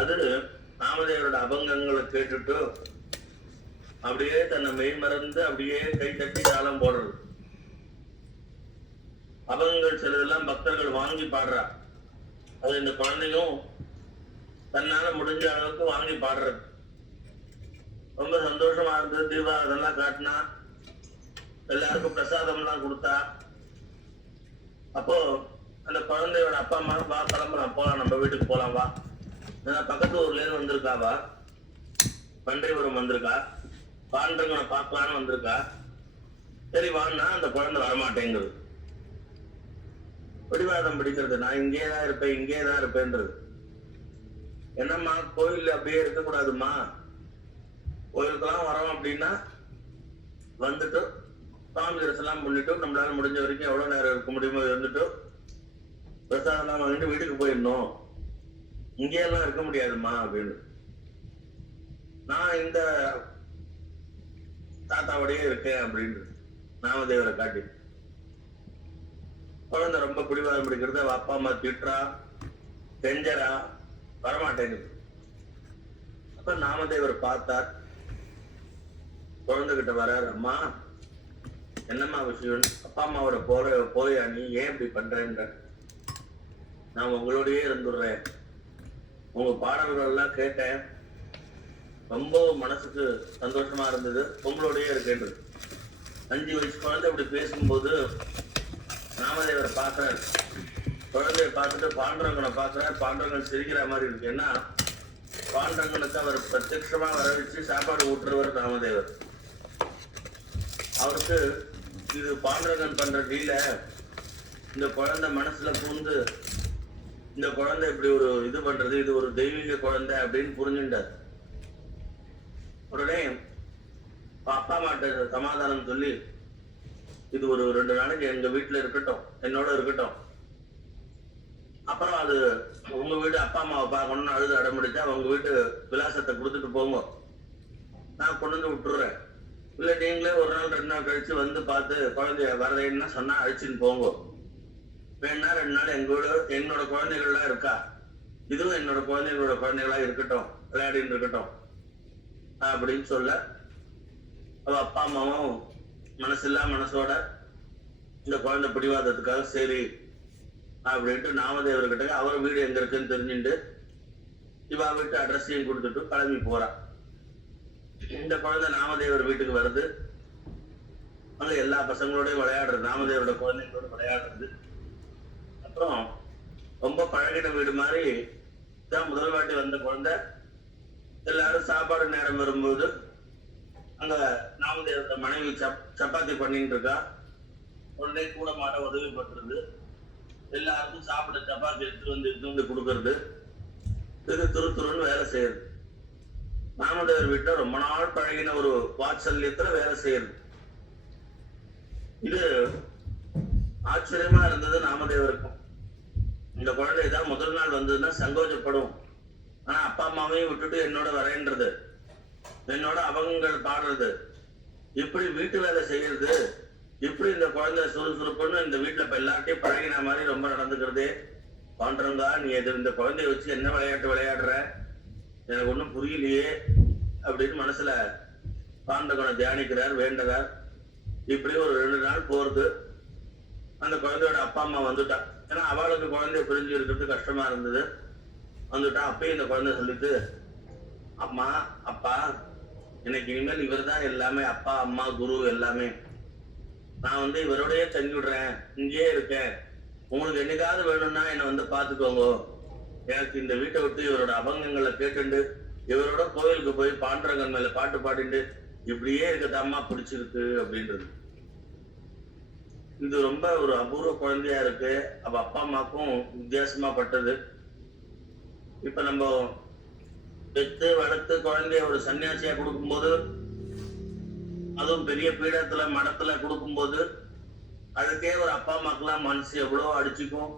அது நாமதேவரோட அபங்கங்களை கேட்டுட்டு அப்படியே தன்னை மெய்மறந்து அப்படியே கை தட்டி தாளம் போடுறது. அபங்கங்கள் சிலதெல்லாம் பக்தர்கள் வாங்கி பாடுறா. அது இந்த குழந்தையும் தன்னால முடிஞ்ச அளவுக்கு வாங்கி பாடுறது. ரொம்ப சந்தோஷமா இருந்தது. தீபா அதெல்லாம் காட்டினா, எல்லாருக்கும் பிரசாதம் எல்லாம் கொடுத்தா. அப்போ அந்த குழந்தையோட அப்பா அம்மா, வா கிளம்புறான், போலாம், நம்ம வீட்டுக்கு போலாம், வா. பக்கத்து ஊர்ல இருந்து வந்திருக்காவா, பன்றிபுரம் வந்திருக்கா, பாண்டவனை பார்க்கலான்னு வந்திருக்கா. சரி வான்னா அந்த குழந்தை வரமாட்டேங்கிறது, பிடிவாதம் பிடிக்கிறது. நான் இங்கேதான் இருப்பேன், இங்கேதான் இருப்பேன்றது. என்னம்மா கோயில் அப்படியே இருக்கக்கூடாதுமா, கோயிலுக்கெல்லாம் வரோம் அப்படின்னா வந்துட்டு சாமி தரிசனம் பண்ணிட்டு நம்மளால முடிஞ்ச வரைக்கும் எவ்வளவு நேரம் இருக்க முடியுமோ இருந்துட்டு பிரசாதம் வாங்கிட்டு வீட்டுக்கு போயிடணும், இங்கேயெல்லாம் இருக்க முடியாதுமா அப்படின்னு. நான் இந்த தாத்தாவோடயே இருக்கேன் அப்படின்னு நாமதேவரை காட்டி. குழந்தை ரொம்ப பிடிவாதம் பிடிக்கிறது. அப்பா அம்மா திட்டுறா, கெஞ்சரா, வரமாட்டேங்குது. அப்ப நாமதேவர் பார்த்தார், குழந்தைகிட்ட வராரு. அம்மா என்னம்மா விஷயம்? அப்பா அம்மாவோட போலையா நீ, ஏன் இப்படி பண்றேன்ற? நான் உங்களோடயே இருந்துடுறேன், உங்க பாடல்கள் எல்லாம் கேட்டேன், ரொம்ப மனசுக்கு சந்தோஷமா இருந்தது, உங்களோடயே இருக்கேன்றது. 5 வயசு குழந்தை இப்படி பேசும்போது நாமதேவரை பார்க்கிறார். குழந்தைய பார்த்துட்டு பாண்டரங்கனை பார்க்கிறார். பாண்டரங்கன் சிரிக்கிற மாதிரி இருக்கு. ஏன்னா பாண்டரங்கனுக்கு அவர் பிரத்யட்சமா வர வச்சு சாப்பாடு ஊட்டுறவர் நாமதேவர். அவருக்கு இது பாண்டரங்கன் பண்ற டீல இந்த குழந்தை மனசுல பூந்து இந்த குழந்தை இப்படி ஒரு இது பண்றது, இது ஒரு தெய்வீக குழந்தை அப்படின்னு புரிஞ்சுட்டார். உடனே அப்பா அம்மாட்ட சமாதானம் சொல்லி, இது ஒரு 2 நாளைக்கு எங்க வீட்டுல இருக்கட்டும், என்னோட இருக்கட்டும், அப்புறம் அது உங்க வீடு அப்பா அம்மாவை பார்க்கணும்னு அழுது அடம்பிடிச்சா உங்க வீட்டு விலாசத்தை கொடுத்துட்டு போங்க, நான் கொண்டு வந்து விட்டுறேன். இல்ல நீங்களே 1 நாள் 2 நாள் கழிச்சு வந்து பார்த்து குழந்தைய வரலைன்னா சொன்னா அழிச்சுன்னு போங்க. வேணா 2 நாள் என்னோட குழந்தைகள்லாம் இருக்கா, இதுவும் என்னோட குழந்தைகளோட குழந்தைகளா இருக்கட்டும், விளையாடின்னு இருக்கட்டும் அப்படின்னு சொல்ல, அவ அப்பா அம்மாவும் மனசில்லா மனசோட இந்த குழந்தை பிடிவாதத்துக்காக சரி அப்படின்ட்டு நாமதேவர்கிட்ட அவர் வீடு எங்க இருக்குன்னு தெரிஞ்சுட்டு இவா வீட்டு அட்ரஸையும் கொடுத்துட்டு கிளம்பி போறா. இந்த குழந்தை நாமதேவர் வீட்டுக்கு வருது. அங்க எல்லா பசங்களோடய விளையாடுறது, நாமதேவரோட குழந்தைங்களோட விளையாடுறது. அப்புறம் ரொம்ப பழகின வீடு மாதிரி தான் முதல் வாட்டி வந்த குழந்தை. எல்லாரும் சாப்பாடு நேரம் வரும்போது அங்க நாமதேவரோட மனைவி சப்பாத்தி பண்ணிட்டு இருக்கா. உடனே கூட மாட உதவி பண்றது, எல்லாருக்கும் சாப்பிட சப்பாத்தி எடுத்து வந்து கொடுக்கறது, துருன்னு வேலை செய்யறது. நாமதேவர் வீட்டுல ரொம்ப நாள் பழகின ஒரு வாத்சல்யத்துல வேலை செய்யறது. இது ஆச்சரியமா இருந்தது நாமதேவருக்கும். இந்த குழந்தை தான் முதல் நாள் வந்ததுன்னா சங்கோஜப்படும், ஆனா அப்பா அம்மாவையும் விட்டுட்டு என்னோட வரேன்றது, என்னோட அபங்கங்கள் பாடுறது, இப்படி வீட்டு வேலை செய்யறது, இப்படி இந்த குழந்தை சுறுசுறுப்புன்னு இந்த வீட்டுல இப்ப எல்லார்ட்டையும் பழகின மாதிரி ரொம்ப நடந்துக்கிறதே. பாண்டரங்கா நீ இந்த குழந்தைய வச்சு என்ன விளையாட்டு விளையாடுற, எனக்கு ஒண்ணும் புரியலையே அப்படின்னு மனசுல பாண்டவனை தியானிக்கிறார், வேண்டதார். இப்படி ஒரு 2 நாள் போறது. அந்த குழந்தையோட அப்பா அம்மா வந்துட்டா. ஏன்னா அவளுக்கு குழந்தைய பிரிஞ்சு இருக்கிறது கஷ்டமா இருந்தது. வந்துட்டா. அப்பயும் இந்த குழந்தை சொல்லிட்டு, அம்மா அப்பா எனக்கு இனிமேல் இவர் தான் எல்லாமே, அப்பா அம்மா குரு எல்லாமே. நான் இவரோடய தங்கி விடுறேன், இங்கேயே இருக்கேன், உங்களுக்கு என்னைக்காவது வேணும்னா என்னை வந்து பாத்துக்கோங்க. எனக்கு இந்த வீட்டை விட்டு இவரோட அபங்கங்களை கேட்டுண்டு இவரோட கோயிலுக்கு போய் பாண்டரங்கன் மேல பாட்டு பாடிட்டு இப்படியே இருக்கதாம்மா பிடிச்சிருக்கு அப்படின்றது. இது ரொம்ப ஒரு அபூர்வ குழந்தையா இருக்கு. அவ அப்பா அம்மாக்கும் வித்தியாசமா பட்டது. இப்ப நம்ம பெத்து வளர்த்து குழந்தைய ஒரு சன்னியாசியா கொடுக்கும்போது, அதுவும் பெரிய பீடத்துல மடத்துல கொடுக்கும்போது, அதுக்கே ஒரு அப்பா அம்மாக்கெல்லாம் மனசு எவ்வளவு அடிச்சுக்கும்.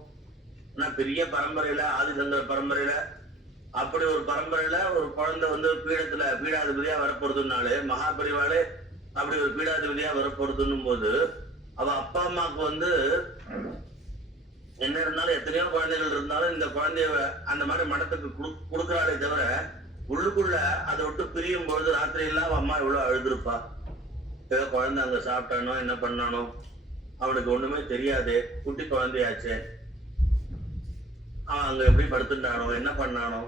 ஆனா பெரிய பரம்பரையில, ஆதிசங்கர பரம்பரையில, அப்படி ஒரு பரம்பரையில ஒரு குழந்தை பீடத்துல பீடாதிபதியா வரப்போறதுனாலே, மகாபரிவாலே அப்படி ஒரு பீடாதிபதியா வரப்போறதுன்னும் போது அவ அப்பா அம்மாவுக்கு என்ன இருந்தாலும் எத்தனையோ குழந்தைகள் இருந்தாலும் இந்த குழந்தைய அந்த மாதிரி மடத்துக்கு கொடுக்குறாளே தவிர உள்ளுக்குள்ள அதை விட்டு பிரியும் பொழுது ராத்திரி எல்லாம் அம்மா எவ்வளவு அழுதுருப்பா. ஏதோ குழந்தை அங்க சாப்பிட்டானோ என்ன பண்ணானோ அவனுக்கு ஒண்ணுமே தெரியாது, குட்டி குழந்தையாச்சே, அவன் அங்க எப்படி படுத்துட்டானோ என்ன பண்ணானோ,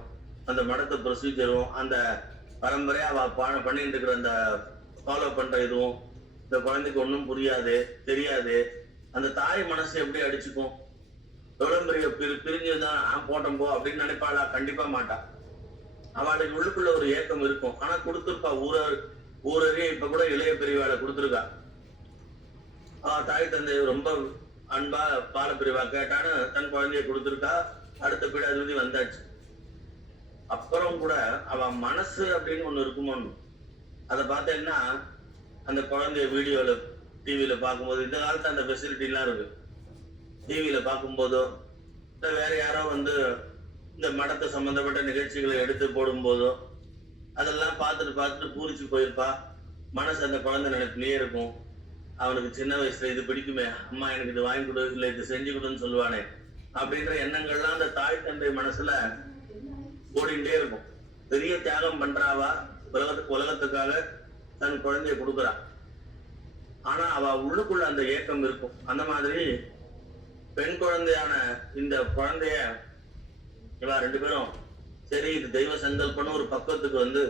அந்த மடத்து ப்ரொசீஜரும் அந்த பரம்பரையா அவ பண்ணிட்டு இருக்கிற அந்த ஃபாலோ பண்ற இதுவும் இந்த குழந்தைக்கு ஒன்றும் புரியாது தெரியாது. அந்த தாய் மனசு எப்படி அடிச்சுக்கும்? எவ்வளவு பெரிய பிரிஞ்சுதான் போட்டோம் போ அப்படின்னு நினைப்பாளா? கண்டிப்பா மாட்டா. அவளுக்கு உள்ளுக்குள்ள ஒரு ஏக்கம் இருக்கும். ஆனா கொடுத்துருப்பா, ஊரறிய இப்ப கூட இளைய பிரிவாளை கொடுத்துருக்கா. தாய் தந்தை ரொம்ப அன்பா பால பிரிவா கேட்டான்னு தன் குழந்தைய கொடுத்துருக்கா. அடுத்த பீடாதிபதி வந்தாச்சு. அப்புறம் கூட அவ மனசு அப்படின்னு ஒண்ணு இருக்குமோ, அதை பார்த்தேன்னா அந்த குழந்தைய வீடியோல டிவியில பார்க்கும்போது, இந்த காலத்துல அந்த ஃபெசிலிட்டி எல்லாம் இருக்கு, டிவியில பார்க்கும்போதோ இல்ல வேற யாரோ வந்து இந்த மடத்தை சம்பந்தப்பட்ட நிகழ்ச்சிகளை எடுத்து போடும் போதோ அதெல்லாம் பார்த்துட்டு பூரிச்சு போயிருப்பா. மனசு அந்த குழந்தை நினைப்பிலேயே இருக்கும். அவனுக்கு சின்ன வயசுல இது பிடிக்குமே, அம்மா எனக்கு இது வாங்கி கொடு, இல்ல இது செஞ்சு கொடுன்னு சொல்லுவானே அப்படின்ற எண்ணங்கள்லாம் அந்த தாய் தந்தை மனசுல ஓடிண்டே இருக்கும். பெரிய தியாகம் பண்றாவா உலகத்துக்காக தன் குழந்தைய கொடுக்குறா. ஆனா அவ உள்ளுக்குள்ள அந்த ஏக்கம் இருக்கும். அந்த மாதிரி பெண் குழந்தையான இந்த குழந்தைய இவா 2 பேரும் சரி இது தெய்வ சங்கல்பன்னு ஒரு பக்கத்துக்கு வந்து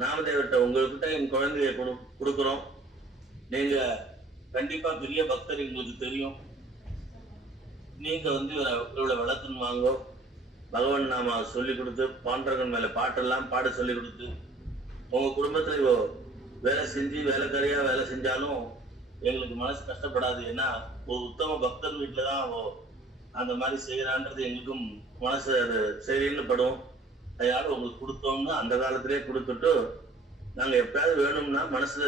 நாமதேவர்கிட்ட உங்ககிட்ட என் குழந்தைய கொடுக்குறோம், நீங்க கண்டிப்பா பெரிய பக்தர், உங்களுக்கு தெரியும், நீங்க வந்து இவளை வளர்த்துன்னு வாங்கோ, பகவான் நாம சொல்லி கொடுத்து பாண்டரகன் மேல பாட்டெல்லாம் பாட சொல்லி கொடுத்து உங்க குடும்பத்துல இவ வேலை செஞ்சு வேலைக்காரியா வேலை செஞ்சாலும் எங்களுக்கு மனசு கஷ்டப்படாது. ஏன்னா ஒரு உத்தம பக்தர் வீட்டுலதான் அவ அந்த மாதிரி செய்யறான்றது எங்களுக்கும் மனசு அது சரின்னு படும். அதனால உங்களுக்கு கொடுத்தோம்னா அந்த காலத்திலேயே கொடுத்துட்டு நாங்க எப்பயாவது வேணும்னா மனசு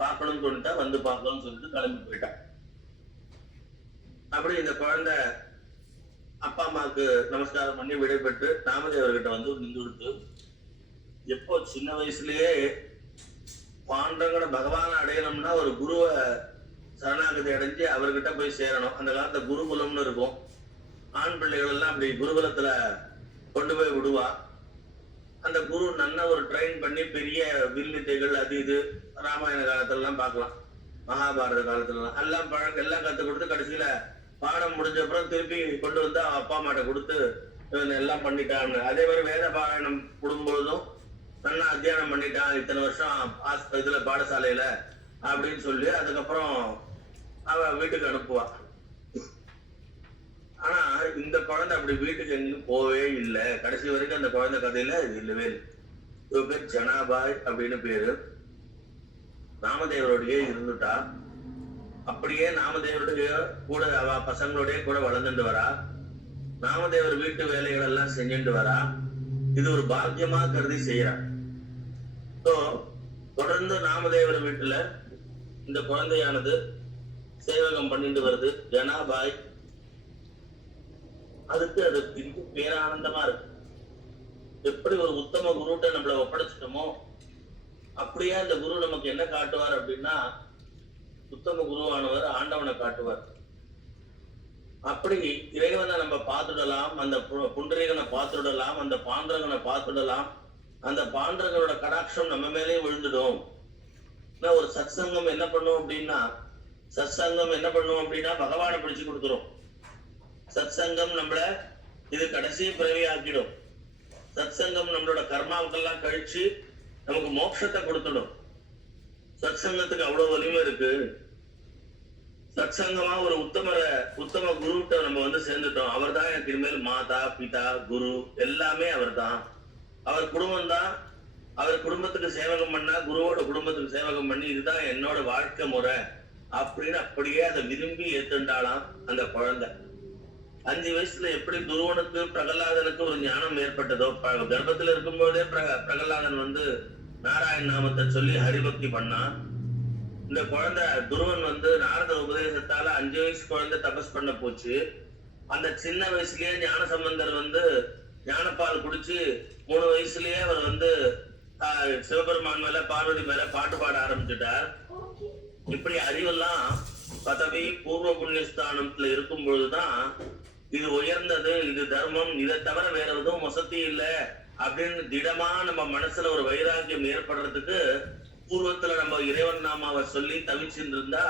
பார்க்கணும்னு தோணிட்டா வந்து பார்க்கணும்னு சொல்லிட்டு கிளம்பி போயிட்டான். அப்படி இந்த குழந்தை அப்பா அம்மாவுக்கு நமஸ்காரம் பண்ணி விடைபெற்று நாமதேவர்கிட்ட வந்து நின்று கொடுத்து, எப்போ சின்ன வயசுலயே பாண்டங்கட பகவான அடையணும்னா ஒரு குருவை சரணாகதி அடைஞ்சு அவர்கிட்ட போய் சேரணும். அந்த காலத்துல குருகுலம்னு இருக்கும். ஆண் பிள்ளைகள் எல்லாம் அப்படி குருகுலத்துல கொண்டு போய் விடுவா. அந்த குரு நல்ல ஒரு ட்ரெயின் பண்ணி பெரிய வில்வித்தைகள் அது இது ராமாயண காலத்துல எல்லாம் பார்க்கலாம், மகாபாரத காலத்துல எல்லாம் கத்து கொடுத்து கடைசியில பாடம் முடிஞ்ச அப்புறம் திருப்பி கொண்டு வந்து அப்பா அம்மாட்ட கொடுத்து எல்லாம் பண்ணிட்டான்னு. அதே மாதிரி வேத பாராயணம் கொடுக்கும்பொழுதும் நல்லா அத்தியானம் பண்ணிட்டான் இத்தனை வருஷம் இதுல பாடசாலையில அப்படின்னு சொல்லி அதுக்கப்புறம் அவ வீட்டுக்கு அனுப்புவா. ஆனா இந்த குழந்தை அப்படி வீட்டுக்கு எங்கேயும் போவே இல்லை. கடைசி வரைக்கும் அந்த குழந்தை கதையில இல்லவே இல்லை. இவ பேர் ஜனாபாய் அப்படின்னு பேரு. நாமதேவரோடையே இருந்துட்டா. அப்படியே நாமதேவருடைய கூட அவ பசங்களோடய கூட வளர்ந்துட்டு வரா. நாமதேவர் வீட்டு வேலைகள் எல்லாம் செஞ்சுட்டு வரா. இது ஒரு பாக்கியமா கருதி செய்யறா. தொடர்ந்து நாமதேவர் வீட்டுல இந்த குழந்தையானது சேவகம் பண்ணிட்டு வருது. ஜனாபாய் அதுக்கு அது பேரானந்தமா இருக்கு. எப்படி ஒரு உத்தம குருட்ட நம்மள ஒப்படைச்சிட்டோமோ அப்படியே அந்த குரு நமக்கு என்ன காட்டுவார் அப்படின்னா, உத்தம குருவானவர் ஆண்டவனை காட்டுவார். அப்படி இறைவனை நம்ம பார்த்துடலாம், அந்த புண்டரீகனை பார்த்துடலாம், அந்த பாண்டரகனை பார்த்துடலாம். அந்த பாண்டரகனோட கடாட்சம் நம்ம மேலே விழுந்துடும். ஒரு சத்சங்கம் என்ன பண்ணும் அப்படின்னா பகவானை பிடிச்சு கொடுத்துரும். சத்சங்கம் நம்மள இது கடைசி பிறவி ஆக்கிடும். சத்சங்கம் நம்மளோட கர்மாவுக்கெல்லாம் கழிச்சு நமக்கு மோட்சத்தை கொடுத்துடும். சத்சங்கத்துக்கு அவ்வளவு வலிமை இருக்கு. சத்சங்கமா ஒரு உத்தம குருட்ட நம்ம வந்து சேர்ந்துட்டோம். அவர் தான் எனக்கு இனிமேல் மாதா பிதா குரு எல்லாமே அவர் தான். அவர் குடும்பம் தான். அவர் குடும்பத்துக்கு சேவகம் பண்ணா குருவோட குடும்பத்துக்கு சேவகம் பண்ணி இதுதான் என்னோட வாழ்க்கை முறை அப்படின்னு அப்படியே அதை விரும்பி ஏத்துண்டாலாம் அந்த குழந்தை. 5 வயசுல எப்படி துருவனுக்கு பிரகலாதனுக்கு ஒரு ஞானம் ஏற்பட்டதோ, கர்ப்பத்துல இருக்கும்போதே பிரகலாதன் வந்து நாராயண நாமத்தை சொல்லி ஹரிபக்தி பண்ணான். இந்த குழந்தை துருவன் வந்து நாரத உபதேசத்தால 5 வயசு குழந்தை தபஸ் பண்ண போச்சு. அந்த சின்ன வயசுலயே ஞான சம்பந்தர் வந்து ஞானப்பால் குடிச்சு 3 வயசுலயே அவர் வந்து சிவபெருமான் மேல பார்வதி மேல பாட்டு பாட ஆரம்பிச்சுட்டார். இப்படி அறிவெல்லாம் பதவி பூர்வ புண்ணியஸ்தானத்துல இருக்கும் பொழுதுதான் இது உயர்ந்தது, இது தர்மம், இதை தவிர வேற எதுவும் வசதி இல்லை அப்படின்னு திடமா நம்ம மனசுல ஒரு வைராக்கியம் ஏற்படுறதுக்கு பூர்வத்துல நம்ம இறைவன் நாமாவை சொல்லி தவிச்சுட்டு இருந்தா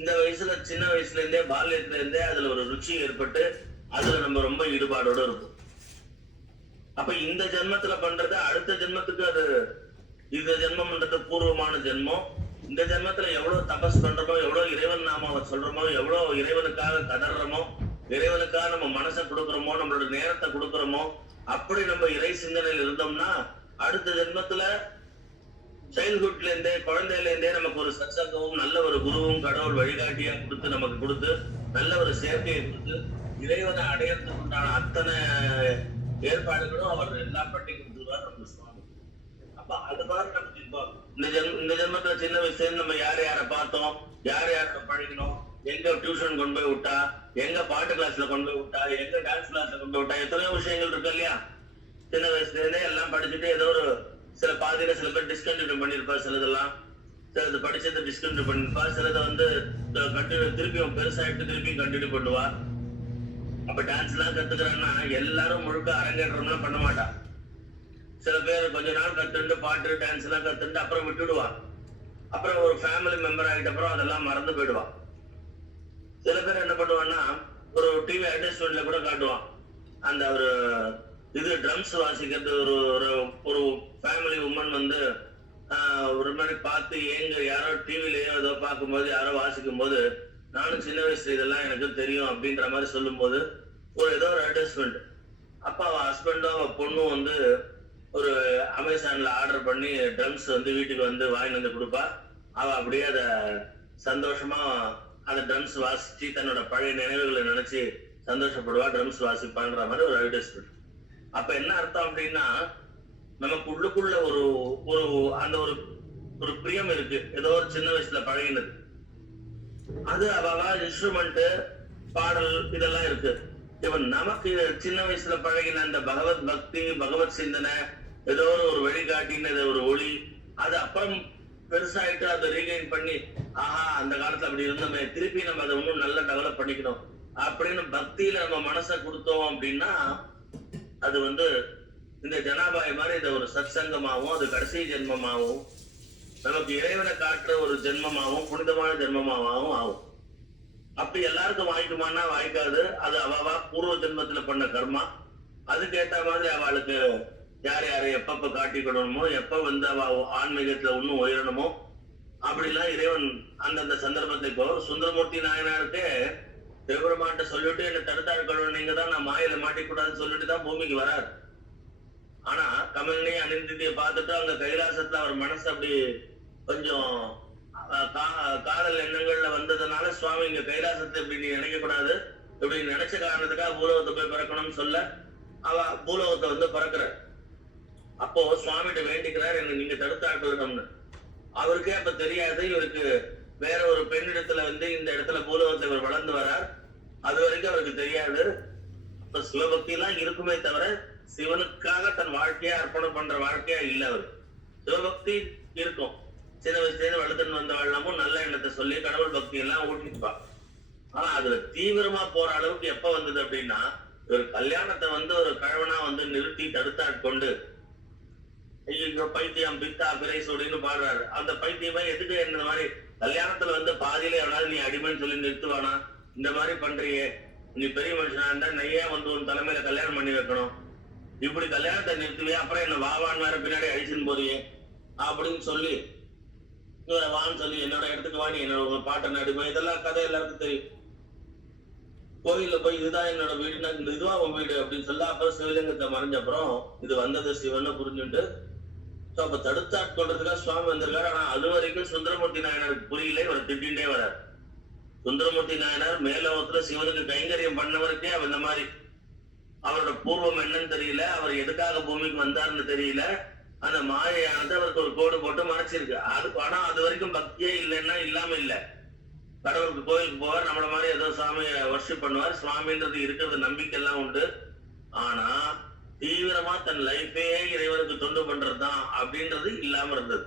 இந்த வயசுல சின்ன வயசுல இருந்தே பால்யத்துல இருந்தே அதுல ஒரு ருச்சி ஏற்பட்டு அதுல நம்ம ரொம்ப ஈடுபாடோட இருக்கும். அப்ப இந்த ஜென்மத்துல பண்றது அடுத்த ஜென்மத்துக்கு அது இந்த ஜென்மம்ன்றது பூர்வமான ஜென்மம். இந்த ஜென்மத்துல எவ்வளவு தபஸ் பண்றோமோ, எவ்வளவு இறைவன் நாமாவை சொல்றோமோ, எவ்வளவு இறைவனுக்காக கதறோமோ, இறைவனுக்காக நம்ம மனசை கொடுக்குறோமோ, நம்மளோட நேரத்தை கொடுக்குறோமோ, அப்படி நம்ம இறை சிந்தனையில் இருந்தோம்னா அடுத்த ஜென்மத்துல சைல்ட்ஹுட்ல இருந்தே குழந்தையில இருந்தே நமக்கு ஒரு சத்சங்கமும் நல்ல ஒரு குருவும் கடவுள் வழிகாட்டியா கொடுத்து நமக்கு கொடுத்து நல்ல ஒரு சேர்க்கையை கொடுத்து இறைவனை அடையறதுக்கு உண்டான அத்தனை ஏற்பாடுகளும் அவர் எல்லாம் பண்ணி கொடுத்துருவார் நம்ம சுவாமி. அப்ப அது மாதிரி நமக்கு இப்போ இந்த ஜென்மத்துல சின்ன வயசுல நம்ம யார பார்த்தோம், யார பழகினோம், எங்க டியூஷன் கொண்டு போய் விட்டா, எங்க பாட்டு கிளாஸ்ல கொண்டு போய் விட்டா, எங்க டான்ஸ் கிளாஸ்ல கொண்டு போய் விட்டா, எத்தனையோ விஷயங்கள் இருக்கு இல்லையா. சின்ன வயசுல இருந்தே எல்லாம் படிச்சுட்டு ஏதோ ஒரு சில பாதியில சில பேர் டிஸ்கண்டினியூ பண்ணிருப்பா, சிலதெல்லாம் சிலது படிச்சதை டிஸ்கண்டினியூ பண்ணிருப்பா, சிலதை வந்து கண்டினியூ திருப்பியும் பெருசாயிட்டு திருப்பியும் கண்டினியூ பண்ணுவா. அப்ப டான்ஸ் எல்லாம் கத்துக்கிறான்னா எல்லாரும் முழுக்க அரங்கேற்றம்லாம் பண்ண மாட்டா. சில பேர் கொஞ்ச நாள் கத்துட்டு பாட்டு டான்ஸ் எல்லாம் கத்துட்டு அப்புறம் விட்டுடுவா. அப்புறம் ஒரு ஃபேமிலி மெம்பர் ஆகிட்ட அப்புறம் அதெல்லாம் மறந்து போயிடுவா. சில பேர் என்ன பண்ணுவான்னா ஒரு டிவி அட்வர்டைஸ்மெண்ட்ல கூட காட்டுவான், அந்த ஒரு இது ட்ரம்ஸ் வாசிக்கிறது. ஒரு ஒரு ஃபேமிலி உமன் வந்து ஒரு மாதிரி பார்த்து எங்க யாரோ டிவிலயோ ஏதோ பார்க்கும்போது யாரோ வாசிக்கும் போது நானும் சின்ன வயசுல இதெல்லாம் எனக்கு தெரியும் அப்படின்ற மாதிரி சொல்லும் போது ஒரு ஏதோ ஒரு அட்வர்டைஸ்மெண்ட். அப்பா அவ ஹஸ்பண்டும் அவ பொண்ணும் வந்து ஒரு அமேசான்ல ஆர்டர் பண்ணி ட்ரம்ஸ் வந்து வீட்டுக்கு வந்து வாங்கி வந்து கொடுப்பா. அவ அப்படியே அத சந்தோஷமா அந்த ட்ரம்ஸ் வாசிச்சு தன்னோட பழைய நினைவுகளை நினைச்சு சந்தோஷப்படுவா, ட்ரம்ஸ் வாசிப்பான்ற மாதிரி ஒரு அட்வர்டைஸ்மெண்ட். அப்ப என்ன அர்த்தம் அப்படின்னா நமக்கு உள்ளுக்குள்ள ஒரு ஒரு அந்த ஒரு ஒரு பிரியம் இருக்கு, ஏதோ ஒரு சின்ன வயசுல பழகினது. அது அவ இன்ஸ்ட்ருமெண்ட் பாடல் இதெல்லாம் இருக்கு. இவன் நமக்கு சின்ன வயசுல பழகின அந்த பகவத் பக்தி, பகவத் சிந்தனை, ஏதோ ஒரு வழிகாட்டினது ஒரு ஒளி, அது அப்புறம் பெருசாயிட்டு அதை ரீகைன் பண்ணி ஆஹா அந்த காலத்துல அப்படி இருந்தோமே, திருப்பி நம்ம அதை இன்னும் நல்லா டெவலப் பண்ணிக்கணும் அப்படின்னு பக்தியில நம்ம மனசை கொடுத்தோம் அப்படின்னா அது வந்து இந்த ஜனாபாய் மாதிரி இந்த ஒரு சத்சங்கமாகவும் அது கடைசி ஜென்மமாகவும் நமக்கு இறைவனை காட்டுற ஒரு ஜென்மமாகவும் புனிதமான ஜென்மமாகவும் ஆகும். அப்படி எல்லாருக்கும் வாய்க்குமானா வாய்க்காது. அது அவவா பூர்வ ஜென்மத்துல பண்ண கர்மா. அதுக்கேற்ற மாதிரி அவளுக்கு யார் யாரை எப்பப்ப காட்டிக்கணுமோ, எப்ப வந்து அவ ஆன்மீகத்துல இன்னும் உயரணுமோ அப்படிலாம் இறைவன் அந்தந்த சந்தர்ப்பத்தை. இப்போ சுந்தரமூர்த்தி நாயனாருக்கு தேவரமாட்ட சொல்லிட்டு என்ன தடுத்தாட்கள் நீங்க தான் நான் மாயில மாட்டிக்கூடாதுன்னு சொல்லிட்டு தான் பூமிக்கு வராரு. ஆனா கமலினி அனிந்தியை பார்த்துட்டு அங்க கைலாசத்துல அவர் மனசு அப்படி கொஞ்சம் காதல் எண்ணங்கள்ல வந்ததுனால சுவாமி இங்க கைலாசத்தை இப்படி நீ நினைக்க கூடாது, இப்படி நினைச்ச காரணத்துக்காக பூலோகத்தை போய் பிறக்கணும்னு சொல்ல அவ பூலோகத்தை வந்து பிறக்கிற. அப்போ சுவாமிகிட்ட வேண்டிக்கிறார் என்ன நீங்க தடுத்தாட்கணும்னு. அவருக்கே அப்ப தெரியாது இவருக்கு வேற ஒரு பெண்ணிடத்துல வந்து இந்த இடத்துல பூலோகத்தை இவர் வளர்ந்து வரார். அது வரைக்கும் அவருக்கு தெரியாது. அப்ப சிவபக்தி எல்லாம் இருக்குமே தவிர சிவனுக்காக தன் வாழ்க்கையா அர்ப்பணம் பண்ற வாழ்க்கையா இல்ல. அவரு சிவபக்தி இருக்கும், சின்ன வயசுல வளர்த்துன்னு வந்தவாழ்லாமும் நல்ல எண்ணத்தை சொல்லி கடவுள் பக்தி எல்லாம் ஊட்டிப்பா. ஆனா அதுல தீவிரமா போற அளவுக்கு எப்ப வந்தது அப்படின்னா ஒரு கல்யாணத்தை வந்து ஒரு கழவனா வந்து நிறுத்தி தடுத்தாட்கொண்டு ஐயோ பைத்தியம் பித்தா பிறை சோடின்னு பாடுறாரு. அந்த பைத்தியமா எதுக்கு இந்த மாதிரி கல்யாணத்துல வந்து பாதியில எவனாவது நீ அடிமைன்னு சொல்லி நிறுத்துவானா, இந்த மாதிரி பண்றியே, நீ பெரிய மனுஷனா இருந்தா நையா வந்து உன் தலைமையில கல்யாணம் பண்ணி வைக்கணும், இப்படி கல்யாணத்தை நிறுத்துவே அப்புறம் என்ன வாவான் வேற பின்னாடி அழிச்சுன்னு போறியே அப்படின்னு சொல்லி வான்னு சொல்லி என்னோட இடத்துக்கு வாணி என்னோட பாட்டன் அடிமை, இதெல்லாம் கதை எல்லாருக்கும் தெரியும். கோயில்ல போய் இதுதான் என்னோட வீடுனா இதுவா உன் வீடு அப்படின்னு சொல்ல அப்புறம் சிவலிங்கத்தை மறைஞ்ச அப்புறம் இது வந்தது சிவன்னு புரிஞ்சுட்டு அப்ப தடுத்தாட்கொள்றதுக்காக சுவாமி வந்திருக்காரு. ஆனா அது வரைக்கும் சுந்தரமூர்த்தி நாயனருக்கு புரியல, இவர் திட்டின்டே வர்றார். சுந்தரமூர்த்தி நாயனார் மேலோகத்துல சிவனுக்கு கைங்கரியம் பண்ணவருக்கே அவர் இந்த மாதிரி அவரோட பூர்வம் என்னன்னு தெரியல, அவர் எதுக்காக பூமிக்கு வந்தாருன்னு தெரியல. அந்த மாயையானது அவருக்கு ஒரு கோடு போட்டு மறைச்சிருக்கு. அது ஆனா அது வரைக்கும் பக்தியே இல்லைன்னா இல்லாம இல்ல. கடவுளுக்கு கோயிலுக்கு போவார், நம்மள மாதிரி ஏதோ சாமியை வர்ஷிப் பண்ணுவார், சுவாமின்றது இருக்கிறது நம்பிக்கை எல்லாம் உண்டு. ஆனா தீவிரமா தன் லைஃபே இறைவனுக்கு தொண்டு பண்றதுதான் அப்படின்றது இல்லாம இருந்தது.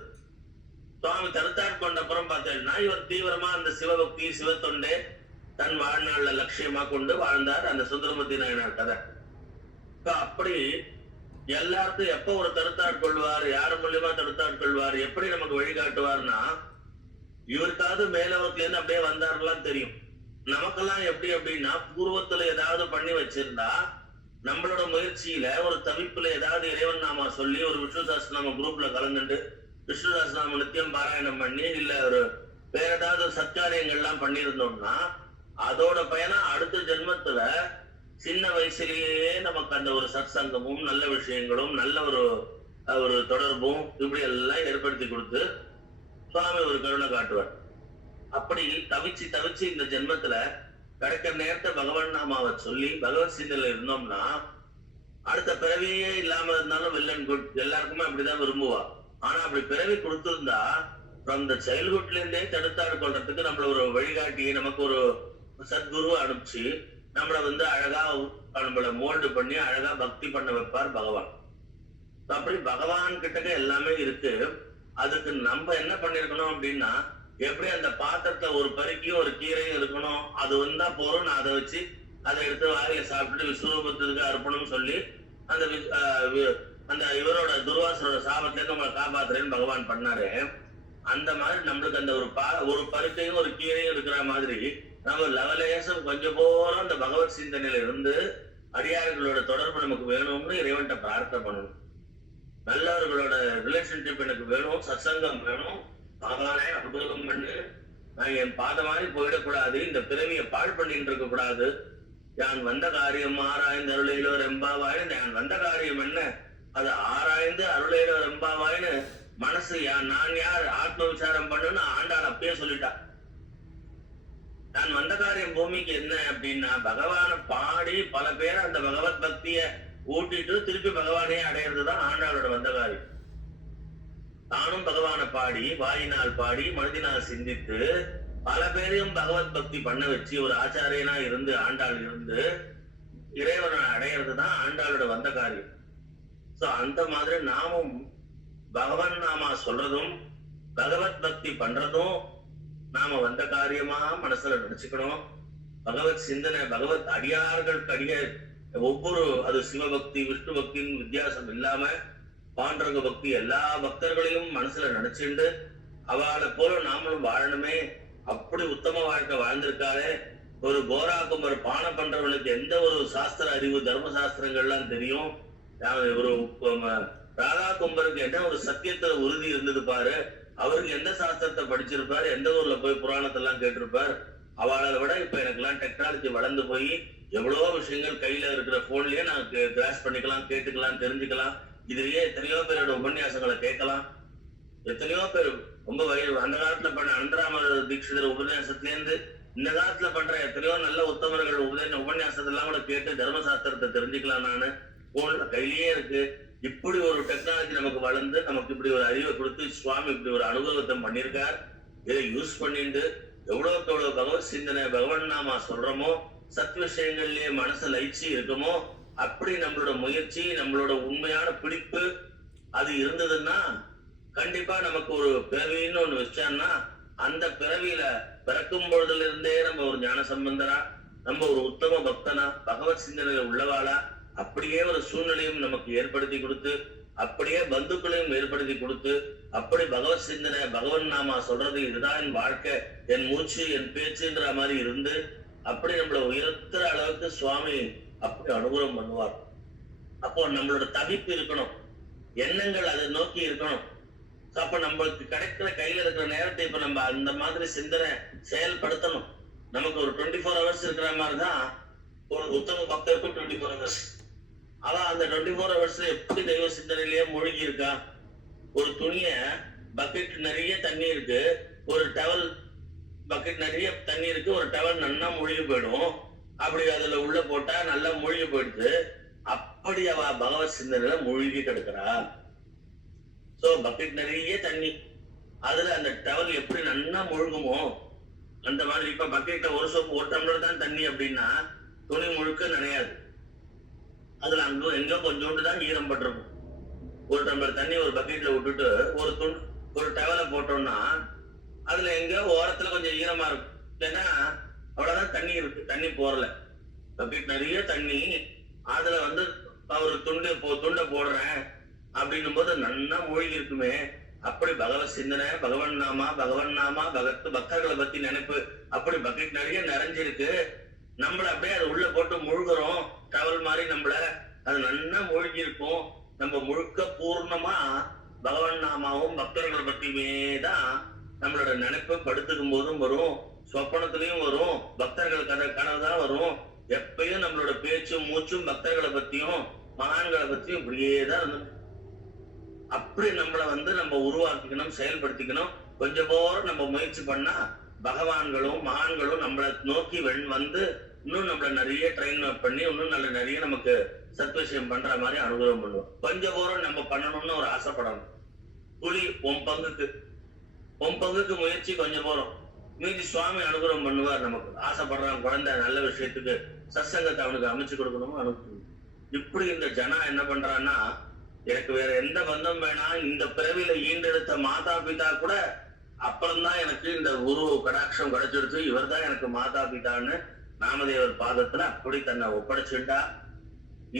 சுவாமி தருத்தாட் கொண்ட அப்புறம் பார்த்தீங்கன்னா இவர் தீவிரமா அந்த சிவபக்தி சிவத்தொண்டே தன் வாழ்நாள்ல லட்சியமா கொண்டு வாழ்ந்தார். அந்த சுந்தரமூர்த்தி நாயனார் கதை. அப்படி எல்லாருக்கும் எப்ப ஒரு தடுத்தாட் கொள்வார், யாரு மூலியமா தடுத்தாட் கொள்வார், எப்படி நமக்கு வழிகாட்டுவார்னா, இவருக்காவது மேலவத்துல இருந்து அப்படியே வந்தாருலாம் தெரியும். நமக்கெல்லாம் எப்படி அப்படின்னா, பூர்வத்துல ஏதாவது பண்ணி வச்சிருந்தா நம்மளோட முயற்சியில ஒரு தவிப்புல ஏதாவது இறைவன் நாமா சொல்லி ஒரு விஷ்ணு சஹஸ்ரநாம குரூப்ல கலந்துட்டு விஷ்ணு சஹஸ்ரநாம நித்தியம் பாராயணம் பண்ணி இல்ல ஒரு வேற ஏதாவது சத்காரியங்கள்லாம் பண்ணியிருந்தோம்னா அதோட பயனா அடுத்த ஜென்மத்துல சின்ன வயசுலயே நமக்கு அந்த ஒரு சத்சங்கமும் நல்ல விஷயங்களும் நல்ல ஒரு தொடர்பும் இப்படி எல்லாம் ஏற்படுத்தி கொடுத்து சுவாமி ஒரு கருணை காட்டுவார். அப்படி தவிச்சு இந்த ஜென்மத்துல கிடைக்கிற நேரத்தை பகவான் நாமாவை சொல்லி பகவத் சிந்தனையில இருந்தோம்னா அடுத்த பிறவியே இல்லாம இருந்தாலும் வெல் அண்ட் குட், எல்லாருக்குமே அப்படிதான் விரும்புவா. ஆனா அப்படி பிறவி கொடுத்திருந்தா ஃப்ரம் த சைல்ட்ஹுட்ல இருந்தே தடுத்தாடு கொள்றதுக்கு நம்மள ஒரு வழிகாட்டியை நமக்கு ஒரு சத்குரு அனுப்பிச்சு நம்மள அழகா நம்மள மோல்டு பண்ணி அழகா பக்தி பண்ண வைப்பார் பகவான். அப்படி பகவான் கிட்டக்க எல்லாமே இருக்கு. அதுக்கு நம்ம என்ன பண்ணிருக்கணும் அப்படின்னா, எப்படி அந்த பாத்திரத்துல ஒரு பருக்கியும் ஒரு கீரையும் இருக்கணும், அது வந்தா போறோம், நான் அதை வச்சு அதை எடுத்து வாயில சாப்பிட்டுட்டு விஸ்வரூபத்துக்கு அர்ப்பணம் சொல்லி அந்த இவரோட துர்வாசனோட சாபத்துல இருந்து நம்மளை காப்பாத்துறேன்னு பகவான் பண்ணாரு. அந்த மாதிரி நம்மளுக்கு அந்த ஒரு பருக்கையும் ஒரு கீரையும் இருக்கிற மாதிரி நம்ம லெவலேசம் கொஞ்சம் போறோம் அந்த பகவத் சிந்தனையில இருந்து அடியார்களோட தொடர்பு நமக்கு வேணும்னு இறைவன்கிட்ட பிரார்த்தனை பண்ணணும். நல்லவர்களோட ரிலேஷன்ஷிப் எனக்கு வேணும், சத்சங்கம் வேணும், பகவானே அற்புதம் பண்ணு, நான் என் பாத மாதிரி போயிடக்கூடாது, இந்த பிறவியை பாழ் பண்ணிட்டு இருக்க கூடாது, யான் வந்த காரியம் ஆராய்ந்து அருளையிலோ ரெம்பாவாயின்னு, நான் வந்த காரியம் என்ன அது ஆராய்ந்து அருளையிலோ ரெம்பாவாயின்னு மனசு நான் யார் ஆத்ம விசாரம் பண்ணுன்னு ஆண்டாள் அப்பயே சொல்லிட்டா. நான் வந்த காரியம் பூமிக்கு என்ன அப்படின்னா, பகவான பாடி பல பேர் அந்த பகவத் பக்திய ஊட்டிட்டு திருப்பி பகவானே அடையிறதுதான் ஆண்டாளோட வந்த காரியம். தானும் பகவான பாடி வாயினால் பாடி மனதினால் சிந்தித்து பல பேரையும் பகவத் பக்தி பண்ண வச்சு ஒரு ஆச்சாரியனா இருந்து ஆண்டாள் இருந்து இறைவனை அடையிறதுதான் ஆண்டாளோட வந்த காரியம். சோ அந்த மாதிரி நாமும் பகவான் நாமா சொல்றதும் பகவத் பக்தி பண்றதும் நாம வந்த காரியமா மனசுல நினைச்சுக்கணும். பகவத் சிந்தனை பகவத் அடியார்களுக்கு ஒவ்வொரு அது சிவபக்தி விஷ்ணு பக்தின்னு வித்தியாசம் இல்லாம பாண்டரங்க பக்தி எல்லா பக்தர்களையும் மனசுல நினைச்சுண்டு அவளை போல நாமளும் வாழணுமே. அப்படி உத்தம வாழ்க்கை வாழ்ந்திருக்காரு. ஒரு கோரா கும்பர் பானை பண்றவர்களுக்கு எந்த ஒரு சாஸ்திர அறிவு தர்ம சாஸ்திரங்கள்லாம் தெரியும். ஒரு ராதா கும்பருக்கு என்ன ஒரு சத்தியத்துல உறுதி இருந்தது பாரு. அவருக்கு எந்த சாஸ்திரத்தை படிச்சிருப்பாரு, எந்த ஊர்ல போய் புராணத்தெல்லாம் கேட்டிருப்பார். அவளை விட இப்ப எனக்கு எல்லாம் டெக்னாலஜி வளர்ந்து போய் எவ்வளவோ விஷயங்கள் கையில இருக்கிற போன்லயே நான் கிராஸ் பண்ணிக்கலாம், கேட்டுக்கலாம், தெரிஞ்சுக்கலாம். இதுலயே எத்தனையோ பேரோட உபன்யாசங்களை கேட்கலாம். எத்தனையோ பேர் ரொம்ப அந்த காலத்துல பண்ண அனந்தராம தீட்சிதர் உபன்யாசத்துல இருந்து இந்த காலத்துல பண்ற எத்தனையோ நல்ல உத்தமர்கள் உபன்யாசத்தெல்லாம் கூட கேட்டு தர்மசாஸ்திரத்தை தெரிஞ்சுக்கலாம். நானு போன்ல கையிலேயே இருக்கு. இப்படி ஒரு டெக்னாலஜி நமக்கு வளர்ந்து நமக்கு இப்படி ஒரு அறிவை கொடுத்து சுவாமி இப்படி ஒரு அனுபவத்தை பண்ணியிருக்கார். இதை யூஸ் பண்ணிட்டு எவ்வளவுக்கு எவ்வளவு பகவத் சிந்தனை பகவான் நாமா சொல்றோமோ, சத் விஷயங்கள்லயே மனசு லயிச்சு இருக்குமோ, அப்படி நம்மளோட முயற்சி நம்மளோட உண்மையான பிடிப்பு அது இருந்ததுன்னா கண்டிப்பா நமக்கு ஒரு பிறவின்னு ஒண்ணு வச்சான்னா அந்த பிறவியில பிறக்கும் பொழுதுல இருந்தே நம்ம ஒரு ஞான சம்பந்தரா, நம்ம ஒரு உத்தம பக்தனா, பகவத் சிந்தனையில உள்ளவாளா அப்படியே ஒரு சூழ்நிலையும் நமக்கு ஏற்படுத்தி கொடுத்து அப்படியே பந்துக்களையும் ஏற்படுத்தி கொடுத்து அப்படி பகவத் சிந்தனை பகவன் நாமா சொல்றது இதுதான் என் வாழ்க்கை, என் மூச்சு, என் பேச்சுன்ற மாதிரி இருந்து அப்படி நம்மள உயர்த்துற அளவுக்கு சுவாமி அப்படி அனுகிரகம் பண்ணுவார். அப்போ நம்மளோட தவிப்பு இருக்கணும், எண்ணங்கள் அதை நோக்கி இருக்கணும். அப்ப நம்மளுக்கு கிடைக்கிற கையில இருக்கிற நேரத்தை இப்ப நம்ம அந்த மாதிரி சிந்தனை செயல்படுத்தணும். நமக்கு ஒரு 24 hours இருக்கிற மாதிரிதான் ஒரு உத்தம பக்தருக்கு 24 hours. அவ அந்த 24 hours எப்படி தெய்வ சிந்தனையிலேயே மூழ்கி இருக்கா. ஒரு துணிய பக்கெட் நிறைய தண்ணி இருக்கு, ஒரு டவல் பக்கெட் நிறைய தண்ணி இருக்கு, ஒரு டவல் நல்லா மூழ்கி போயிடும். அப்படி அதுல உள்ள போட்டா நல்லா மூழ்கி போயிடுது. அப்படி அவ பகவத் சிந்தனையில மூழ்கி கிடக்குறா. சோ பக்கெட் நிறைய தண்ணி, அதுல அந்த டவல் எப்படி நல்லா மூழ்குமோ அந்த மாதிரி. இப்ப பக்கெட்ல ஒரு சோப்பு ஒரு டம்ளர் தான் தண்ணி அப்படின்னா துணி முழுக்க நனையாது. அதுல அங்க எங்க கொஞ்சோண்டு தான் ஈரம் பட்டிருக்கும். ஒரு டம்ளர் தண்ணி ஒரு பக்கெட்ல விட்டுட்டு ஒரு டவலை போட்டோம்னா அதுல எங்க ஓரத்துல கொஞ்சம் ஈரமா இருக்கும், இல்லைன்னா அவ்வளவுதான் தண்ணி இருக்கு, தண்ணி போறல. பக்கெட் நிறைய தண்ணி, அதுல வந்து ஒரு துண்டை போடுறேன் அப்படின்னும் போது நன்னா மூழ்கி இருக்குமே. அப்படி பகவத் சிந்தனை, பகவன் நாமா பக்தர்களை பத்தி நினைப்பு, அப்படி பக்கெட் நிறைய நிறைஞ்சிருக்கு. நம்மள அப்படியே அது உள்ள போட்டு முழுகிறோம், டவல் மாதிரி நம்மள அது நன்னா மூழ்கி இருக்கும். நம்ம முழுக்க பூர்ணமா பகவன் நாமாவும் பக்தர்களை பத்தியுமே தான் நம்மளோட நினைப்பு. படுத்துக்கும் போதும் வரும், சொப்பனத்திலையும் வரும், பக்தர்கள் கனவு தான் வரும். எப்பயும் நம்மளோட பேச்சும் மூச்சும் பக்தர்களை பத்தியும் மகான்களை பத்தியும் இப்படியே தான் இருந்தோம். அப்படி நம்மளை வந்து நம்ம உருவாக்கிக்கணும், செயல்படுத்திக்கணும். கொஞ்சம் போற நம்ம முயற்சி பண்ணா பகவான்களும் மகான்களும் நம்மளை நோக்கி வந்து இன்னும் நம்மள நிறைய ட்ரெயின் பண்ணி இன்னும் நிறைய நமக்கு சத்விஷயம் பண்ற மாதிரி அனுகிரகம் பண்ணுவோம். கொஞ்சம் போற நம்ம பண்ணணும்னு ஒரு ஆசைப்படணும். புலி உன் பங்குக்கு முயற்சி கொஞ்சம் போறோம், மீதி சுவாமி அனுகிரகம் பண்ணுவார். நமக்கு ஆசைப்படுறான் குழந்தை நல்ல விஷயத்துக்கு சத்சங்கத்தை அவனுக்கு அமைச்சு கொடுக்கணும்னு அனுப்பிச்சு. இப்படி இந்த ஜனா என்ன பண்றான்னா, எனக்கு வேற எந்த பந்தம் வேணாம், இந்த பிறவில ஈண்டெடுத்த மாதா பிதா கூட அப்புறம்தான் எனக்கு இந்த குரு கடாட்சம் கிடைச்சிடுச்சு, இவர் தான் எனக்கு மாதா பிதான்னு நாமதேவர் பாதத்துல அப்படி தன்னை ஒப்படைச்சுட்டா.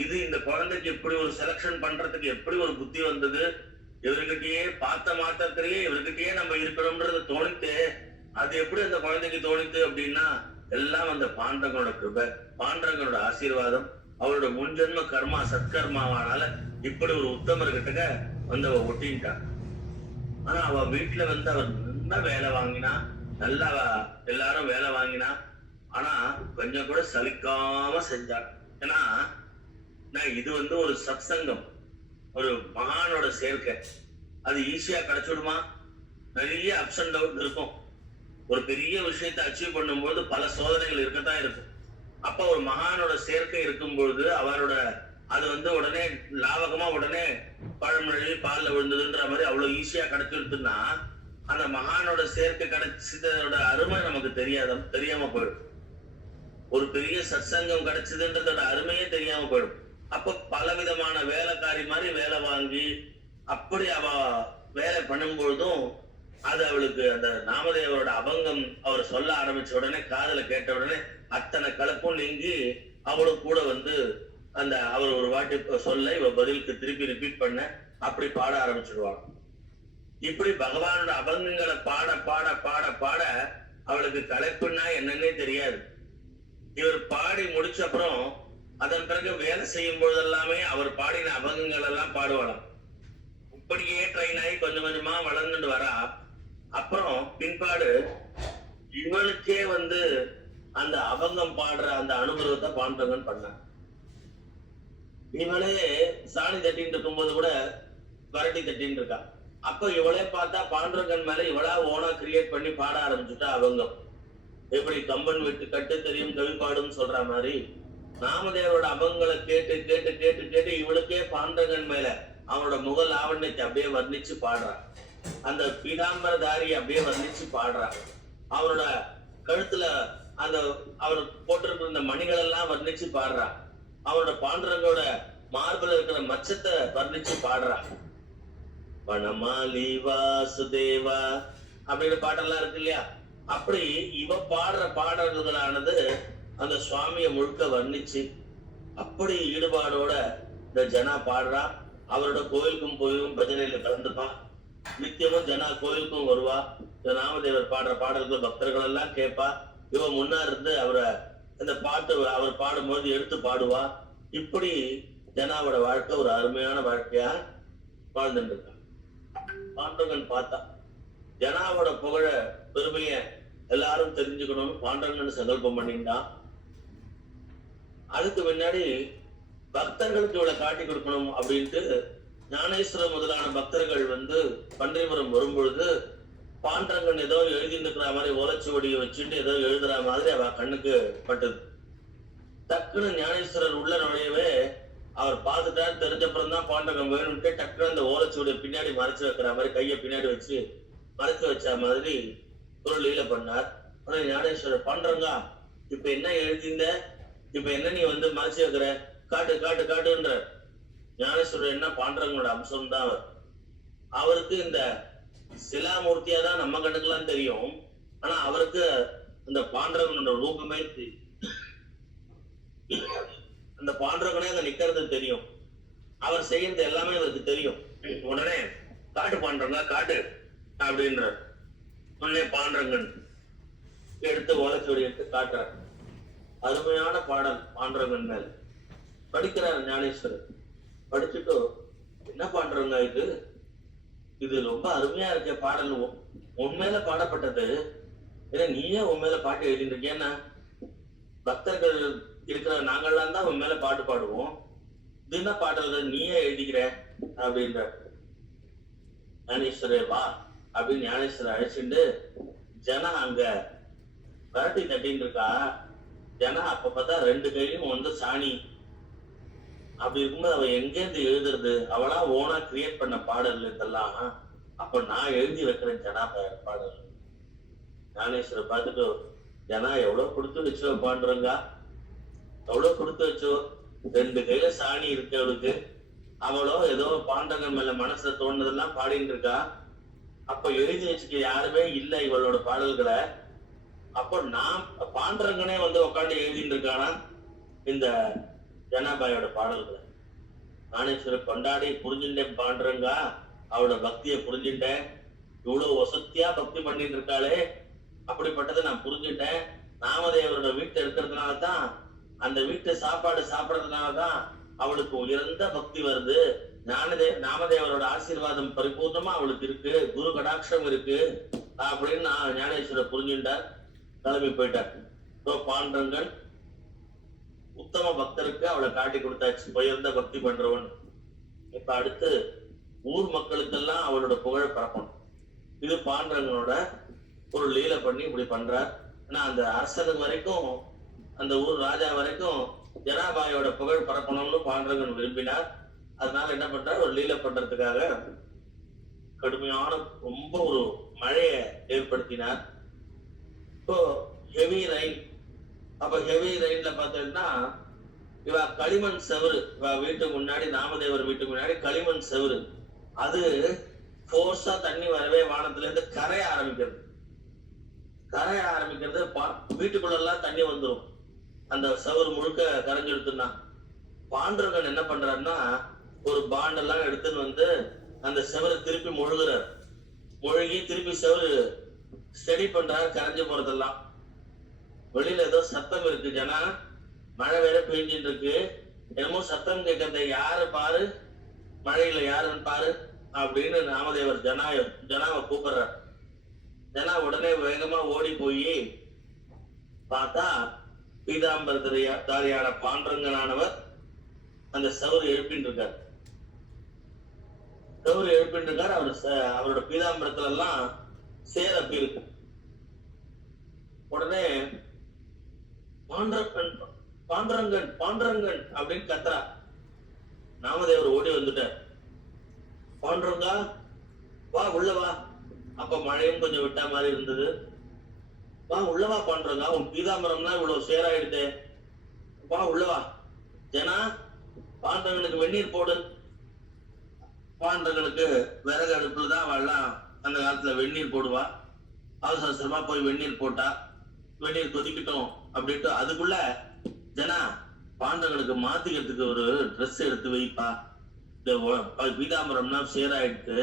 இது இந்த குழந்தைக்கு இப்படி ஒரு செலக்ஷன் பண்றதுக்கு எப்படி ஒரு புத்தி வந்தது? இவர்கிட்டயே பார்த்த மாத்திரத்திலேயே இவர்கிட்டயே நம்ம இருக்கணும்ன்றது தோணித்து. அது எப்படி அந்த குழந்தைக்கு தோணித்து அப்படின்னா, எல்லாம் அந்த பாண்டவங்களோட கிருபை, பாண்டவங்களோட ஆசீர்வாதம், அவளோட முன்ஜென்ம கர்மா சத்கர்மாவானால இப்படி ஒரு உத்தமர்கிட்ட வந்து அவ ஒட்டின்ட்டான். ஆனா அவ வீட்டுல வந்து அவர் நல்லா வேலை வாங்கினா, நல்லா எல்லாரும் வேலை வாங்கினா. ஆனா கொஞ்சம் கூட சலிக்காம செஞ்சார். ஏன்னா இது வந்து ஒரு சத்சங்கம், ஒரு மகானோட சேர்க்கை. அது ஈஸியா கிடைச்சிடுமா? நிறைய அப்ஸ் அண்ட் டவுன் இருக்கும். ஒரு பெரிய விஷயத்தை அச்சீவ் பண்ணும்போது பல சோதனைகள் இருக்கத்தான் இருக்கும். அப்ப ஒரு மகானோட சேர்க்கை இருக்கும் பொழுது அவரோட அது வந்து உடனே லாபகமா உடனே பழமொழி பால்ல விழுந்ததுன்ற மாதிரி அவ்வளவு ஈஸியா கிடைச்சிருக்குன்னா அந்த மகானோட சேர்க்கை கிடைச்சதோட அருமை நமக்கு தெரியாம போயிடும். ஒரு பெரிய சத்சங்கம் கிடைச்சதுன்றதோட அருமையே தெரியாம போயிடும். அப்ப பலவிதமான வேலைக்காரி மாதிரி வேலை வாங்கி அப்படி அவ வேலை பண்ணும் பொழுதும் அது அவளுக்கு அந்த நாமதேவரோட அபங்கம் அவர் சொல்ல ஆரம்பிச்ச உடனே, காதல கேட்ட உடனே அத்தனை கலப்பும் நீங்கி அவளும் கூட வந்து அந்த அவர் ஒரு வாட்டி சொல்ல இவ பதிலுக்கு திருப்பி ரிப்பீட் பண்ண அப்படி பாட ஆரம்பிச்சிடுவாங்க. இப்படி பகவானோட அபங்கங்களை பாட பாட பாட பாட அவளுக்கு கலைப்புன்னா என்னன்னே தெரியாது. இவர் பாடி முடிச்ச அப்புறம் அதன் பிறகு வேலை செய்யும் பொழுதெல்லாமே அவர் பாடின அபங்கங்கள் எல்லாம் பாடுவாளாம். இப்படியே ட்ரெயின் ஆகி கொஞ்சம் கொஞ்சமா வளர்ந்துட்டு வரா. அப்புறம் பின்பாடு இவளுக்கே வந்து அந்த அபங்கம் பாடுற அந்த அனுபவத்தை பாண்டவன் பண்ண. இவளே சாணி தட்டின்னு இருக்கும்போது கூட வரட்டி தட்டின்னு இருக்கா. அப்ப இவளே பார்த்தா பாண்டவன் மேல இவளா ஓனா கிரியேட் பண்ணி பாட ஆரம்பிச்சுட்டா அபங்கம். எப்படி கம்பன் விட்டு கட்டு தெரியும் கவிப்பாடுன்னு சொல்ற மாதிரி நாமதேவரோட அபங்களை கேட்டு கேட்டு கேட்டு கேட்டு இவளுக்கே பாண்டவன் மேல அவனோட முகல் லாவண்யத்தை அப்படியே வர்ணிச்சு பாடுறான். அந்த பீதாம்பரதாரி அப்படியே வர்ணிச்சு பாடுறான். அவனோட கழுத்துல அந்த அவர் போட்டிருக்கிற இந்த மணிகள் எல்லாம் வர்ணிச்சு பாடுறான். அவனோட பாண்டவங்களோட மார்பில் இருக்கிற மச்சத்தை வர்ணிச்சு பாடுறான். வனமாலி வாசுதேவா அப்படின்னு பாட்டெல்லாம் இருக்கு இல்லையா? அப்படி இவ பாடுற பாடல்களானது அந்த சுவாமிய முழுக்க வர்ணிச்சு அப்படி ஈடுபாடோட இந்த ஜனா பாடுறா. அவரோட கோயிலுக்கும் போயும் பஜனையில கலந்துப்பான். நித்தியமும் ஜனா கோயிலுக்கும் வருவா. இந்த நாமதேவர் பாடுற பாடல்கள் பக்தர்கள் எல்லாம் கேட்பா. இவ முன்னா இருந்து அவரை அந்த பாட்டு அவர் பாடும்போது எடுத்து பாடுவா. இப்படி ஜனாவோட வாழ்க்கை ஒரு அருமையான வாழ்க்கையா வாழ்ந்துட்டு இருக்கான். பாண்டவன் பார்த்தா ஜனாவோட புகழ பெருமைய எல்லாரும் தெரிஞ்சுக்கணும்னு பாண்டவன் சங்கல்பம் பண்ணிட்டான். அதுக்கு முன்னாடி பக்தர்களுக்கு இவ்வளவு காட்டி கொடுக்கணும் அப்படின்ட்டு ஞானேஸ்வரர் முதலான பக்தர்கள் வந்து பன்றிபுரம் வரும்பொழுது பாண்டரங்கன் ஏதோ எழுதிட்டு இருக்கிற மாதிரி ஓலைச்சுவடியை வச்சுட்டு ஏதோ எழுதுற மாதிரி அவ கண்ணுக்கு பட்டது. டக்குன்னு ஞானேஸ்வரர் உள்ள நுழையவே அவர் பார்த்துட்டாரு. தெரிஞ்சப்புறம் தான் பாண்டரங்கன் வேணும்ட்டு டக்குன்னு அந்த ஓலைச்சுவடியை பின்னாடி மறைச்சு வைக்கிற மாதிரி கையை பின்னாடி வச்சு மறைச்சு வச்ச மாதிரி ஒரு லீல பண்ணார். ஆனா ஞானேஸ்வரர் பாண்டரங்கா இப்ப என்ன எழுதிந்த, இப்ப என்ன நீ வந்து மறைச்சு வைக்கிற, காட்டு காட்டு காட்டுன்ற. ஞானேஸ்வரர் என்ன பாண்டரங்களோட அம்சம் தான் அவர். அவருக்கு இந்த சிலாமூர்த்தியா தான் நம்ம கண்ணுக்கெல்லாம் தெரியும். ஆனா அவருக்கு அந்த பாண்டவனோட ரூபமே அந்த பாண்டவனே அங்க நிக்கிறது தெரியும். அவர் செய்யறது எல்லாமே அவருக்கு தெரியும். உடனே காட்டு பாண்டவங்க காட்டு அப்படின்ற உடனே பாண்டரங்கன் எடுத்து ஓலைச்சுவடி எடுத்து காட்டுறார். அருமையான பாடல் பாண்டரங்கன் மேல் படிக்கிறார் ஞானேஸ்வரர். படிச்சுட்டு என்ன பாண்டவங்க இது இது ரொம்ப அருமையா இருக்க பாடல், உண்மையில பாடப்பட்டது. ஏன்னா நீயே உன் மேல பாட்டு எழுதிட்டு இருக்கேன்னா பக்தர்கள் இருக்கிற நாங்கள்லாம் தான் உன் மேல பாட்டு பாடுவோம், இது என்ன பாடல்கள் நீயே எழுதிக்கிற அப்படின்ற. ஞானேஸ்வரர் வா அப்படின்னு ஞானேஸ்வரர் அழைச்சிட்டு ஜனா அங்க விரட்டி தட்டின்னு இருக்கா. ஜனா அப்ப பார்த்தா 2 கையிலும் வந்து சாணி. அப்படி இருக்கும்போது அவ எங்கேருந்து எழுதுறது? அவளா ஓனா கிரியேட் பண்ண பாடல் இதெல்லாம். அப்ப நான் எழுதி வைக்கிறேன் ஜனா பாடல். ஞானேஸ்வரர் பார்த்துட்டு ஜனா எவ்வளவு கொடுத்து வச்சோ பாண்டுறங்க, எவ்வளவு கொடுத்து வச்சோ, 2 கையில சாணி இருக்கு அவளுக்கு, அவளோ ஏதோ பாண்டவங்க மேல மனசுல தோணுதெல்லாம் பாடிட்டு இருக்கா. அப்ப எழுதி வச்சுக்க யாருமே இல்லை இவளோட பாடல்களை. அப்போ நான் பாண்டரங்கனே வந்து உட்காந்து எழுதிட்டு இருக்கானா இந்த ஜனாபாயோட பாடல்களை. ஞானேஸ்வரர் கொண்டாடி புரிஞ்சுட்டேன் பாண்டரங்கா, அவளோட பக்தியை புரிஞ்சுட்டேன். இவ்வளவு வசத்தியா பக்தி பண்ணிட்டு இருக்காளே, அப்படிப்பட்டதை நான் புரிஞ்சுட்டேன். நாமதேவரோட வீட்டை இருக்கிறதுனாலதான், அந்த வீட்டு சாப்பாடு சாப்பிடறதுனாலதான் அவளுக்கு உயர்ந்த பக்தி வருது. நாமதேவரோட ஆசீர்வாதம் பரிபூர்ணமா அவளுக்கு இருக்கு, குரு கடாட்சம் இருக்கு அப்படின்னு நான் ஞானேஸ்வரர் புரிஞ்சுட்டார். கிளம்பி போயிட்டார். பாண்டரங்கன் உத்தம பக்தருக்கு அவளை காட்டி கொடுத்தாச்சு, உயர்ந்த பக்தி பண்றவன். இப்ப அடுத்து ஊர் மக்களுக்கெல்லாம் அவளோட புகழ பரப்பணும். இது பாண்டரங்கனோட ஒரு லீலை பண்ணி இப்படி பண்றார். ஆனா அந்த அரசனுக்கு வரைக்கும், அந்த ஊர் ராஜா வரைக்கும் ஜனாபாயோட புகழ் பரப்பணும்னு பாண்டரங்கன் விரும்பினார். அதனால என்ன பண்றார், ஒரு லீலை பண்றதுக்காக கடுமையான ரொம்ப ஒரு மழையை ஏற்படுத்தினார். இப்போ ஹெவி ரெயின். அப்ப ஹெவி ரெயின்ல பார்த்தீங்கன்னா இவ களிமண் செவரு, இவ வீட்டுக்கு முன்னாடி, நாமதேவர் வீட்டுக்கு முன்னாடி களிமண் செவரு, அது போர்ஸா தண்ணி வரவே வானத்துல இருந்து கரைய ஆரம்பிக்கிறது. வீட்டுக்குள்ள எல்லாம் தண்ணி வந்துடும். அந்த செவரு முழுக்க கரைஞ்செடுத்துனா பாண்டரங்கன் என்ன பண்றாருன்னா ஒரு பாண்டெல்லாம் எடுத்துன்னு வந்து அந்த செவரை திருப்பி முழுகுறார். முழுகி திருப்பி செவரு ஸ்டடி பண்றாரு, கரைஞ்சு போறதெல்லாம். வெளியில ஏதோ சத்தம் இருக்கு, ஜனா மழை வேற பெய்ஞ்சிட்டு இருக்கு, என்னமோ சத்தம் கேட்கறத யாரு பாரு, மழையில யாருன்னு பாரு அப்படின்னு நாமதேவர் ஜனாவை கூப்பிடுறார். ஜனா உடனே வேகமா ஓடி போய் பார்த்தா பீதாம்பரதாரியான பாண்டரங்கனானவர் அந்த செவரு எழுப்பின்னு இருக்கார். அவரோட பீதாம்பரத்துல எல்லாம் சேர அப்படி இருக்கு. உடனே பாண்டரங்கன் பாண்டரங்கன் அப்படின்னு கத்துறா. நாமதேவர் ஓடி வந்துட்டார். பாண்டரங்கா வா, உள்ள வா. அப்ப மழையும் கொஞ்சம் விட்டா மாதிரி இருந்தது. வா உள்ளவா பாண்டரங்கா, உன் பீதாம்பரம்னா இவ்வளவு சேராயிடுதே, வா உள்ளவா. ஜனா பாண்டரங்கனுக்கு வெந்நீர் போடு. பாண்டரங்கனுக்கு விறகு அடுப்புலதான் அவெல்லாம் அந்த காலத்துல வெந்நீர் போடுவா. அவசரமா போய் வெந்நீர் போட்டா. வெந்நீர் கொதிக்கட்டும் அப்படின்ட்டு அதுக்குள்ள ஜனா பாண்டரங்கனுக்கு மாத்திக்கிறதுக்கு ஒரு ட்ரெஸ் எடுத்து வைப்பா, இந்த பீதாம்பரம்னா சேராயிடுத்து,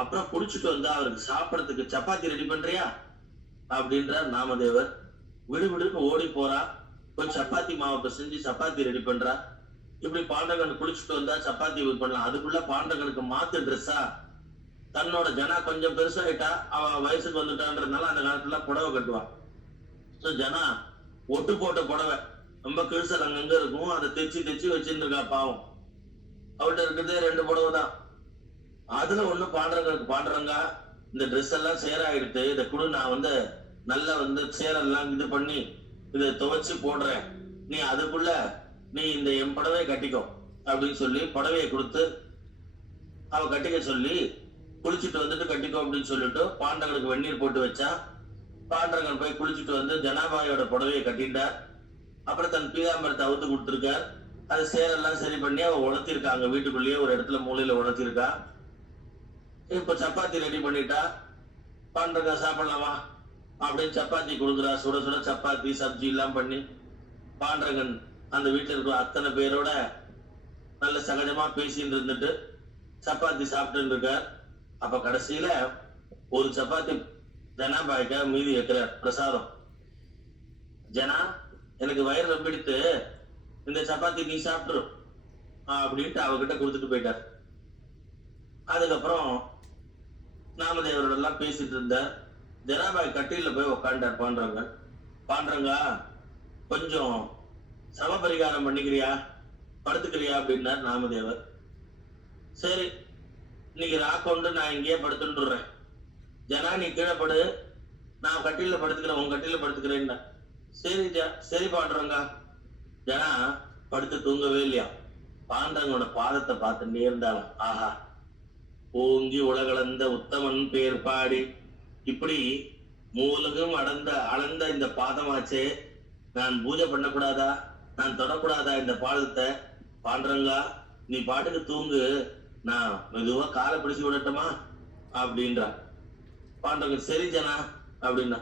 அப்புறம் குடிச்சுட்டு வந்தா அவருக்கு சாப்பிடறதுக்கு சப்பாத்தி ரெடி பண்றியா அப்படின்றார் நாமதேவர். விடுவிடுன்னு ஓடி போறா, போய் சப்பாத்தி மாவை செஞ்சு சப்பாத்தி ரெடி பண்றா. இப்படி பாண்டரங்கன் குளிச்சுட்டு வந்தா சப்பாத்தி பண்ணலாம். அதுக்குள்ள பாண்டரங்கனுக்கு மாத்து ட்ரெஸ்ஸா, தன்னோட ஜனா கொஞ்சம் பெருசாயிட்டா, அவ வயசுக்கு வந்துட்டான்றதுனால அந்த காலத்துல புடவை கட்டுவா. ஜனா ஒட்டு போட்ட புடவை ரொம்ப கிழிசல் அங்கங்க இருக்கும், அதை தைச்சு வச்சுட்டு இருக்கா. பாவம், அவள்கிட்ட இருக்கிறதே 2 புடவை தான். அதுல ஒண்ணு பாண்டரங்கா இந்த ட்ரெஸ் எல்லாம் சேராயிடுத்து, இதை கூட நான் வந்து நல்லா வந்து சேரெல்லாம் இது பண்ணி இதை துவைச்சு போடுறேன், நீ அதுக்குள்ள நீ இந்த என் புடவையை கட்டிக்கோ அப்படின்னு சொல்லி புடவையை கொடுத்து அவ கட்டிக்க சொல்லி குளிச்சுட்டு வந்துட்டு கட்டிக்கோ அப்படின்னு சொல்லிட்டு பாண்டரங்கனுக்கு வெந்நீர் போட்டு வச்சா. பாண்டரங்கன் போய் குளிச்சுட்டு வந்து ஜனாபாயோட புடவையை கட்டிட்டார். அப்புறம் தன் பீதாம்பரத்தை அவுத்து கொடுத்துருக்கார். அது சேரெல்லாம் சரி பண்ணி அவ உணர்த்திருக்காங்க. வீட்டுக்குள்ளேயே ஒரு இடத்துல மூலையில உணர்த்திருக்கா. இப்ப சப்பாத்தி ரெடி பண்ணிட்டா, பாண்டங்க சாப்பிடலாமா அப்படின்னு சப்பாத்தி கொடுக்குறா. சுட சுட சப்பாத்தி சப்ஜி எல்லாம் பண்ணி பாண்டரங்கன் அந்த வீட்டுல இருக்கிற அத்தனை பேரோட நல்ல சகஜமா பேசிட்டு இருந்துட்டு சப்பாத்தி சாப்பிட்டு இருக்கார். அப்ப கடைசியில ஒரு சப்பாத்தி ஜனாபாய்க்க மீதி வைக்கிறார் பிரசாதம். ஜனா, எனக்கு வயிறு ரொம்பிடுத்து, இந்த சப்பாத்தி நீ சாப்பிட்டுரு அப்படின்ட்டு அவகிட்ட கொடுத்துட்டு போயிட்டார். அதுக்கப்புறம் நாமதேவரோட எல்லாம் பேசிட்டு இருந்த ஜனாபாய் கட்டில போய் உக்காண்டார் பாண்டரங்க. பாண்டரங்கா, கொஞ்சம் சம பரிகாரம் பண்ணிக்கிறியா, படுத்துக்கிறியா அப்படின்னார் நாமதேவர். சரி, இன்னைக்கு ராக்கொண்டு நான் இங்கேயே படுத்துட்டுறேன். ஜனா, நீ கீழே படு, நான் கட்டில படுத்துக்கிறேன், உன் கட்டில படுத்துக்கிறேன். சரி சரி பாண்டரங்க. ஜனா படுத்து தூங்கவே இல்லையா. பாண்டரங்கோட பாதத்தை பார்த்துட்டே இருந்தாலும், ஆஹா, ஓங்கி உலகளந்த உத்தமன் பேர் பாடி, இப்படி மூலகம் அளந்த இந்த பாதமாச்சே, நான் பூஜை பண்ணக்கூடாதா, நான் தொடக்கூடாதா இந்த பாதத்தை? பாண்டரங்கா, நீ பாட்டுக்கு தூங்கு, நான் மெதுவா காலை பிடிச்சு விடட்டுமா அப்படின்றா. பாண்டரங்க சரி ஜனா அப்படின்னா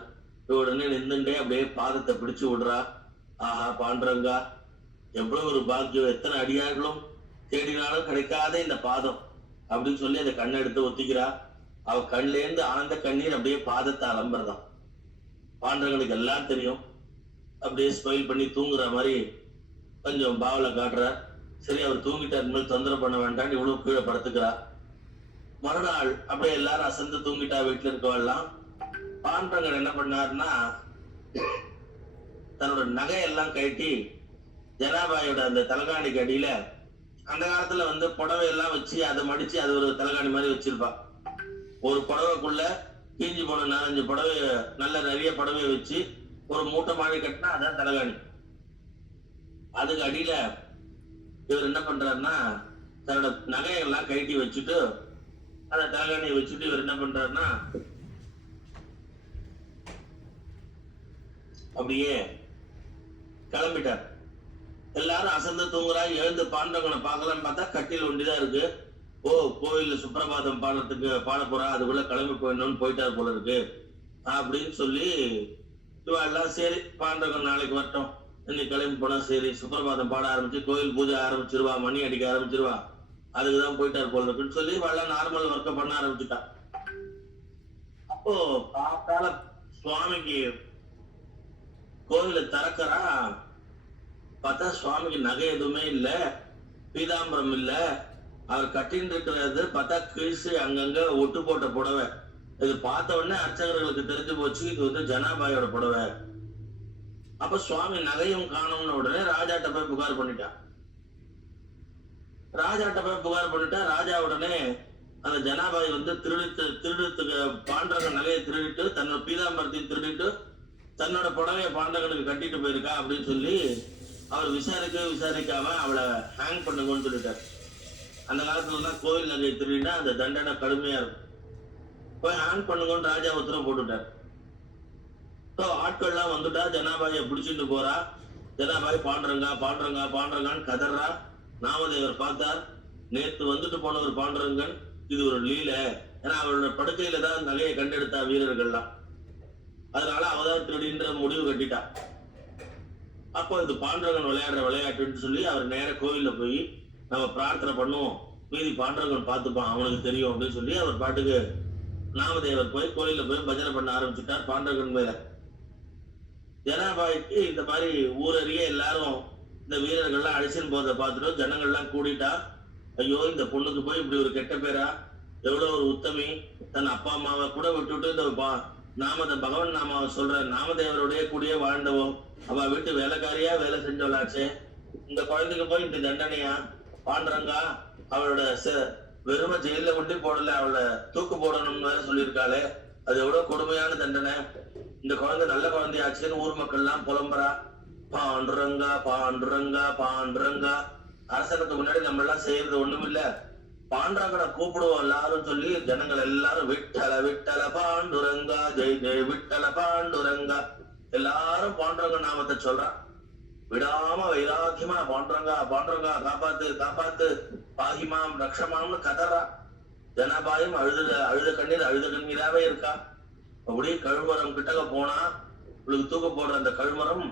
உடனே நின்றுட்டே அப்படியே பாதத்தை பிடிச்சு விடுறா. ஆஹா பாண்டரங்கா, எவ்வளவு ஒரு பாக்கியம், எத்தனை அடியார்களும் தேடினாலும் கிடைக்காத இந்த பாதம் அப்படின்னு சொல்லி அந்த கண்ணை எடுத்து ஒத்திக்கிறா. அவ கண்ல இருந்து ஆனந்த கண்ணீர் அப்படியே பாதத்தை அலம்புறதான். பாண்டரங்களுக்கு எல்லாம் தெரியும். அப்படியே ஸ்மைல் பண்ணி தூங்குற மாதிரி கொஞ்சம் பாவலை காட்டுறார். சரி, அவர் தூங்கிட்டார், இனிமேல் தொந்தரவு பண்ண வேண்டாம், இவ்வளவு கீழே படுத்துக்கிறா. மறுநாள் அப்படியே எல்லாரும் அசந்து தூங்கிட்டா வீட்டுல இருக்கவெல்லாம். பாண்டரங்கன் என்ன பண்ணாருன்னா, தன்னோட நகையெல்லாம் கட்டி ஜனாபாயோட அந்த தலகாணிக்கு அடியில, அந்த காலத்துல புடவை எல்லாம் வச்சு அதை மடிச்சு அது ஒரு தலகாணி மாதிரி வச்சிருப்பா. ஒரு புடவைக்குள்ள கீஞ்சி போன 4-5 புடவை, நல்ல நிறைய புடவையை வச்சு ஒரு மூட்டை மாதிரி கட்டினா அதான் தலகாணி. அதுக்கு அடியில இவர் என்ன பண்றாருன்னா, தன்னோட நகையெல்லாம் கட்டி வச்சுட்டு அந்த தலகாணியை வச்சுட்டு இவர் என்ன பண்றாருன்னா, அப்படியே கிளம்பிட்டார். எல்லாரும் அசந்து தூங்குறா. எழுந்து பாண்டவங்களை பார்க்கலான்னு பார்த்தா கட்டில் ஒண்டிதான் இருக்கு. ஓ, கோயில்ல சுப்பிரபாதம் பாட போறா, அதுக்குள்ள கிளம்பி போயிடணும்னு போயிட்டார் போல இருக்கு அப்படின்னு சொல்லி இவா எல்லாம் சரி பாண்டவங்க நாளைக்கு வரட்டும், இன்னைக்கு கிளம்பி போனா சரி, சுப்பிரபாதம் பாட ஆரம்பிச்சு கோயில் பூஜை ஆரம்பிச்சிருவா, மணி அடிக்க ஆரம்பிச்சிருவா, அதுக்குதான் போயிட்டார் போல இருக்குன்னு சொல்லி இவெல்லாம் நார்மல் ஒர்க்க பண்ண ஆரம்பிச்சுட்டா. அப்போ பார்த்தால சுவாமிக்கு கோயில திறக்கிறா. பார்த்தா சுவாமிக்கு நகை எதுவுமே இல்ல, பீதாம்பரம் இல்ல. அவர் கட்டின்னு இருக்கிறது பார்த்தா கிழிச்சு அங்கங்க ஒட்டு போட்ட புடவை. இது பார்த்த உடனே அர்ச்சகர்களுக்கு தெரிஞ்சு போச்சு, இது ஜனாபாயோட புடவை. அப்ப சுவாமி நகையும் காணும்னு உடனே ராஜாட்ட போய் புகார் பண்ணிட்டா. ராஜா உடனே அந்த ஜனாபாய் திருடுறதுக்கு பாண்டரங்க நகையை திருடிட்டு, தன்னோட பீதாம்பரத்தையும் திருடிட்டு தன்னோட புடவைய பாண்டரங்கனுக்கு கட்டிட்டு போயிருக்கா அப்படின்னு சொல்லி அவர் விசாரிக்காம அவளை ஹேங் பண்ணுங்கன்னு சொல்லிட்டார். அந்த காலத்துல எல்லாம் கோயில் நகையை திருடினா அந்த தண்டனை கடுமையா இருக்கும். போய் ஹேங் பண்ணுங்கன்னு ராஜா உத்தரவு போட்டுட்டார். ஆட்கள்லாம் வந்துட்டா, ஜனாபாயை பிடிச்சிட்டு போறா. ஜனாபாய் பாண்டரங்கான்னு கதறா. நாமதேவர் பார்த்தார், நேத்து வந்துட்டு போனவர் பாண்டரங்கன், இது ஒரு லீல. ஏன்னா அவரோட படுக்கையில தான் நகையை கண்டெடுத்தா வீரர்கள்லாம், அதனால அவதான் திருடின்ற முடிவு கட்டிட்டா. அப்போ இது பாண்டரங்கன் விளையாடுற விளையாட்டுன்னு சொல்லி அவர் நேர கோவில்ல போய் நம்ம பிரார்த்தனை பண்ணுவோம், மீதி பாண்டரங்கன் பார்த்துப்பான், அவனுக்கு தெரியும் அப்படின்னு சொல்லி அவர் பாட்டுக்கு நாமதேவர் போய் கோயில்ல போய் பஜனை பண்ண ஆரம்பிச்சுட்டார் பாண்டரங்கன் மேல. ஜனாபாய்க்கு இந்த மாதிரி ஊரறிய எல்லாரும் இந்த வீரர்கள்லாம் அழிச்சுன்னு போறதை பார்த்துட்டோம். ஜனங்கள்லாம் கூடிட்டா, ஐயோ இந்த பொண்ணுக்கு போய் இப்படி ஒரு கெட்ட பேரா, எவ்வளவு ஒரு உத்தமி, தன் அப்பா அம்மாவை கூட விட்டுட்டு இந்த பகவான் நாமாவை சொல்ற நாமதேவருடைய கூடிய வாழ்ந்தவோம், அவ வீட்டு வேலைக்காரியா வேலை செஞ்சவளாச்சே, இந்த குழந்தைக்கு போய் இந்த தண்டனையா? பாண்டரங்கா அவளோட வெறும ஜெயில கொண்டு போடல, அவளை தூக்கு போடணும்னு சொல்லியிருக்காளே, அது எவ்வளவு கொடுமையான தண்டனை. இந்த குழந்தை நல்ல குழந்தையாச்சுன்னு ஊர் மக்கள் எல்லாம் புலம்புறா. பாண்டுரங்கா அரசனுக்கு முன்னாடி நம்ம எல்லாம் செய்யறது ஒண்ணும் இல்ல, பாண்டரங்கனை கூப்பிடுவோம் எல்லாரும் சொல்லி ஜனங்கள் எல்லாரும் விட்டல பாண்டுரங்கா, ஜெய் ஜெய் விட்டல பாண்டுரங்கா, எல்லாரும் பாண்டுரங்க நாமத்தை சொல்றான். விடாம வைராக்கியமா பாண்டுரங்கா காப்பாத்து பாகிமாம் ரக்ஷமாம்னு கதறா. ஜனாபாயும் அழுத கண்ணீராவே இருக்கா. அப்படியே கழுமரம் கிட்டக்க போனா இவளுக்கு தூக்க போடுற அந்த கழுமரம்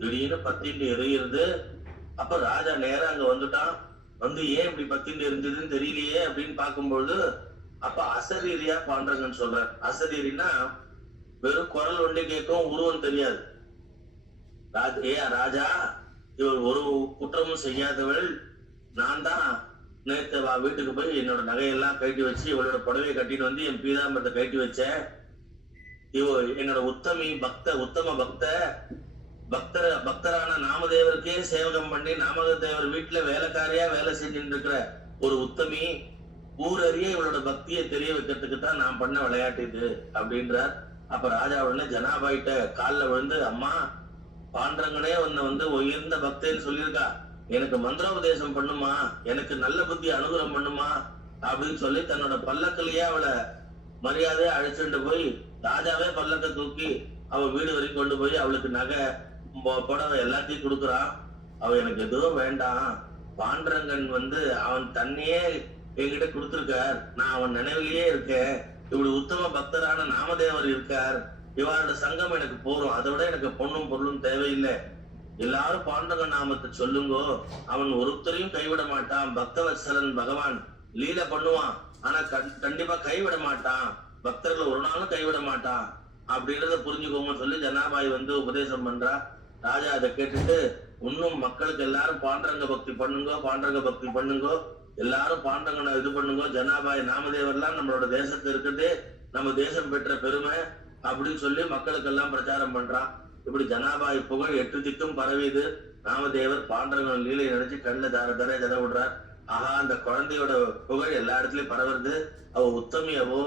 திடீர்னு பத்திட்டு எரியுது. அப்ப ராஜா நேரா அங்க வந்துட்டான். வந்து ஏன் இப்படி பத்திட்டு இருந்ததுன்னு தெரியலையே அப்படின்னு பார்க்கும்பொழுது அப்ப அசரீரியா பாண்டங்கன்னு சொல்றார். அசரீரின்னா வெறும் குரல் ஒன்றே கேட்கும், உருவம் தெரியாது. ராஜா, இவள் ஒரு குற்றமும் செய்யாதவள். நான் தான் நேத்து வீட்டுக்கு போய் என்னோட நகையெல்லாம் கட்டி வச்சு இவளோட புடவையை கட்டிட்டு வந்து என் பீதாம்பரத்தை கட்டி வச்சேன். என்னோட உத்தம பக்தரான நாமதேவருக்கே சேவகம் பண்ணி நாமதேவர் வீட்டுல வேலைக்காரியா வேலை செஞ்சுட்டு இருக்கிற ஒரு உத்தமி ஊரறிய இவளோட பக்தியை தெரிய வைக்கிறதுக்கு தான் நான் பண்ண விளையாட்டு இது அப்படின்றார். அப்ப ராஜா உடனே ஜனாபாயிட்ட காலில் விழுந்து, அம்மா, பாண்டரங்கனே உன்னை உயர்ந்த பக்தேன்னு சொல்லியிருக்கா, எனக்கு மந்திரோபதேசம் பண்ணுமா, எனக்கு நல்ல புத்தி அனுகிரகம் பண்ணுமா அப்படின்னு சொல்லி தன்னோட பல்லக்கிலேயே அவளை மரியாதையா அழைச்சிட்டு போய் ராஜாவே பல்லக்க தூக்கி அவ வீடு வரைக்கும் கொண்டு போய் அவளுக்கு நகை புடவை எல்லாத்தையும் கொடுக்குறான். அவ எனக்கு எதுவும் வேண்டாம், பாண்டரங்கன் அவன் தன்னையே என்கிட்ட கொடுத்திருக்கார், நான் அவன் நினைவிலேயே இருக்கேன், இப்படி உத்தம பக்தரான நாமதேவர் இருக்கார், இவரோட சங்கம் எனக்கு போறோம், அதை விட எனக்கு பொண்ணும் பொருளும் தேவையில்லை, எல்லாரும் பாண்டங்க நாமத்தை சொல்லுங்கோ, அவன் ஒருத்தரையும் கைவிட மாட்டான், பக்தவத்சலன் பகவான் லீல பண்ணுவான், ஆனா கண்டிப்பா கைவிட மாட்டான், பக்தர்கள் ஒரு நாளும் கைவிட மாட்டான் அப்படின்றத புரிஞ்சுக்கோங்கன்னு சொல்லி ஜனாபாய் உபதேசம் பண்றா. ராஜா அதை கேட்டுட்டு, இன்னும் மக்களுக்கு எல்லாரும் பாண்டரங்க பக்தி பண்ணுங்கோ, எல்லாரும் பாண்டரங்கனை இது பண்ணுங்கோ, ஜனாபாய் நாமதேவர்லாம் நம்மளோட தேசத்துல இருக்குது, நம்ம தேசம் பெற்ற பெருமை அப்படின்னு சொல்லி மக்களுக்கு எல்லாம் பிரச்சாரம் பண்றான். இப்படி ஜனாபாய் புகழ் 8 திக்கும் பரவிது. நாமதேவர் பாண்டரங்கன் லீலை நினைச்சு கண்ணில் தார ஜன விடுறார். ஆஹா, அந்த குழந்தையோட புகழ் எல்லா இடத்துலயும் பரவுறது, அவ உத்தமியவோ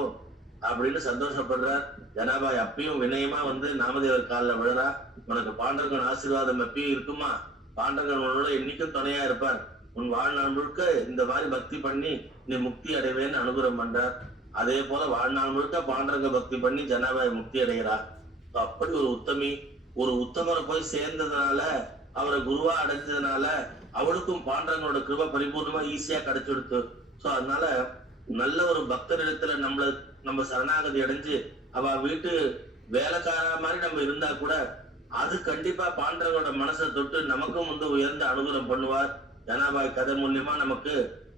அப்படின்னு சந்தோஷப்படுறார். ஜனாபாய் அப்பயும் வினயமா நாமதேவர் காலில் விழுறா. உனக்கு பாண்டரங்கன் ஆசீர்வாதம் எப்பயும் இருக்குமா, பாண்டரங்கன் உன்னோட என்னைக்கும் துணையா இருப்பார், உன் வாழ்நாள் முழுக்க இந்த மாதிரி பக்தி பண்ணி நீ முக்தி அடைவேன்னு அனுகிரகம் பண்றார். அதே போல வாழ்நாள் முழுக்க பாண்டரங்க பக்தி பண்ணி ஜனாபாய் முக்தி அடைகிறார். அப்படி ஒரு உத்தமரை போய் சேர்ந்ததுனால, அவரை குருவா அடைஞ்சதுனால அவளுக்கும் பாண்டரங்களோட கிருபை பரிபூர்ணமா ஈஸியா கிடைச்சிடுத்து. சோ அதனால நல்ல ஒரு பக்தர் இடத்துல நம்ம சரணாகதி அடைஞ்சு அவ வீட்டு வேலைக்கார மாதிரி நம்ம இருந்தா கூட அது கண்டிப்பா பாண்டரங்களோட மனசை தொட்டு நமக்கும் உயர்ந்த அனுகிரகம் பண்ணுவார். ஜனாபாய் கதை மூலியமா நமக்கு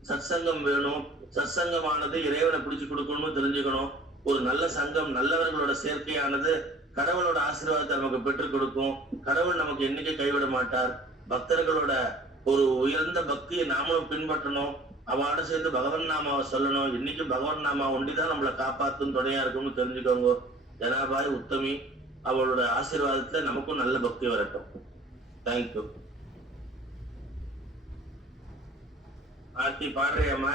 சத்சங்கம் வேணும், சத்சங்கமானது இறைவனை பிடிச்சு கொடுக்கணும்னு தெரிஞ்சுக்கணும். ஒரு நல்ல சங்கம், நல்லவர்களோட சேர்க்கையானது கடவுளோட ஆசீர்வாதத்தை நமக்கு பெற்றுக் கொடுக்கும். கடவுள் நமக்கு என்னைக்கு கைவிட மாட்டார். பக்தர்களோட ஒரு உயர்ந்த பக்தியை நாமளும் பின்பற்றணும். அவனோட சேர்ந்து பகவன் நாமாவை சொல்லணும். இன்னைக்கு பகவன் நாமா ஒண்டிதான் நம்மளை காப்பாத்தும் துணையா இருக்கும்னு தெரிஞ்சுக்கோங்க. ஜனாபாய் உத்தமி, அவளோட ஆசீர்வாதத்துல நமக்கும் நல்ல பக்தி வரட்டும். தேங்க்யூ. ஆர்த்தி பாடுறியாமா?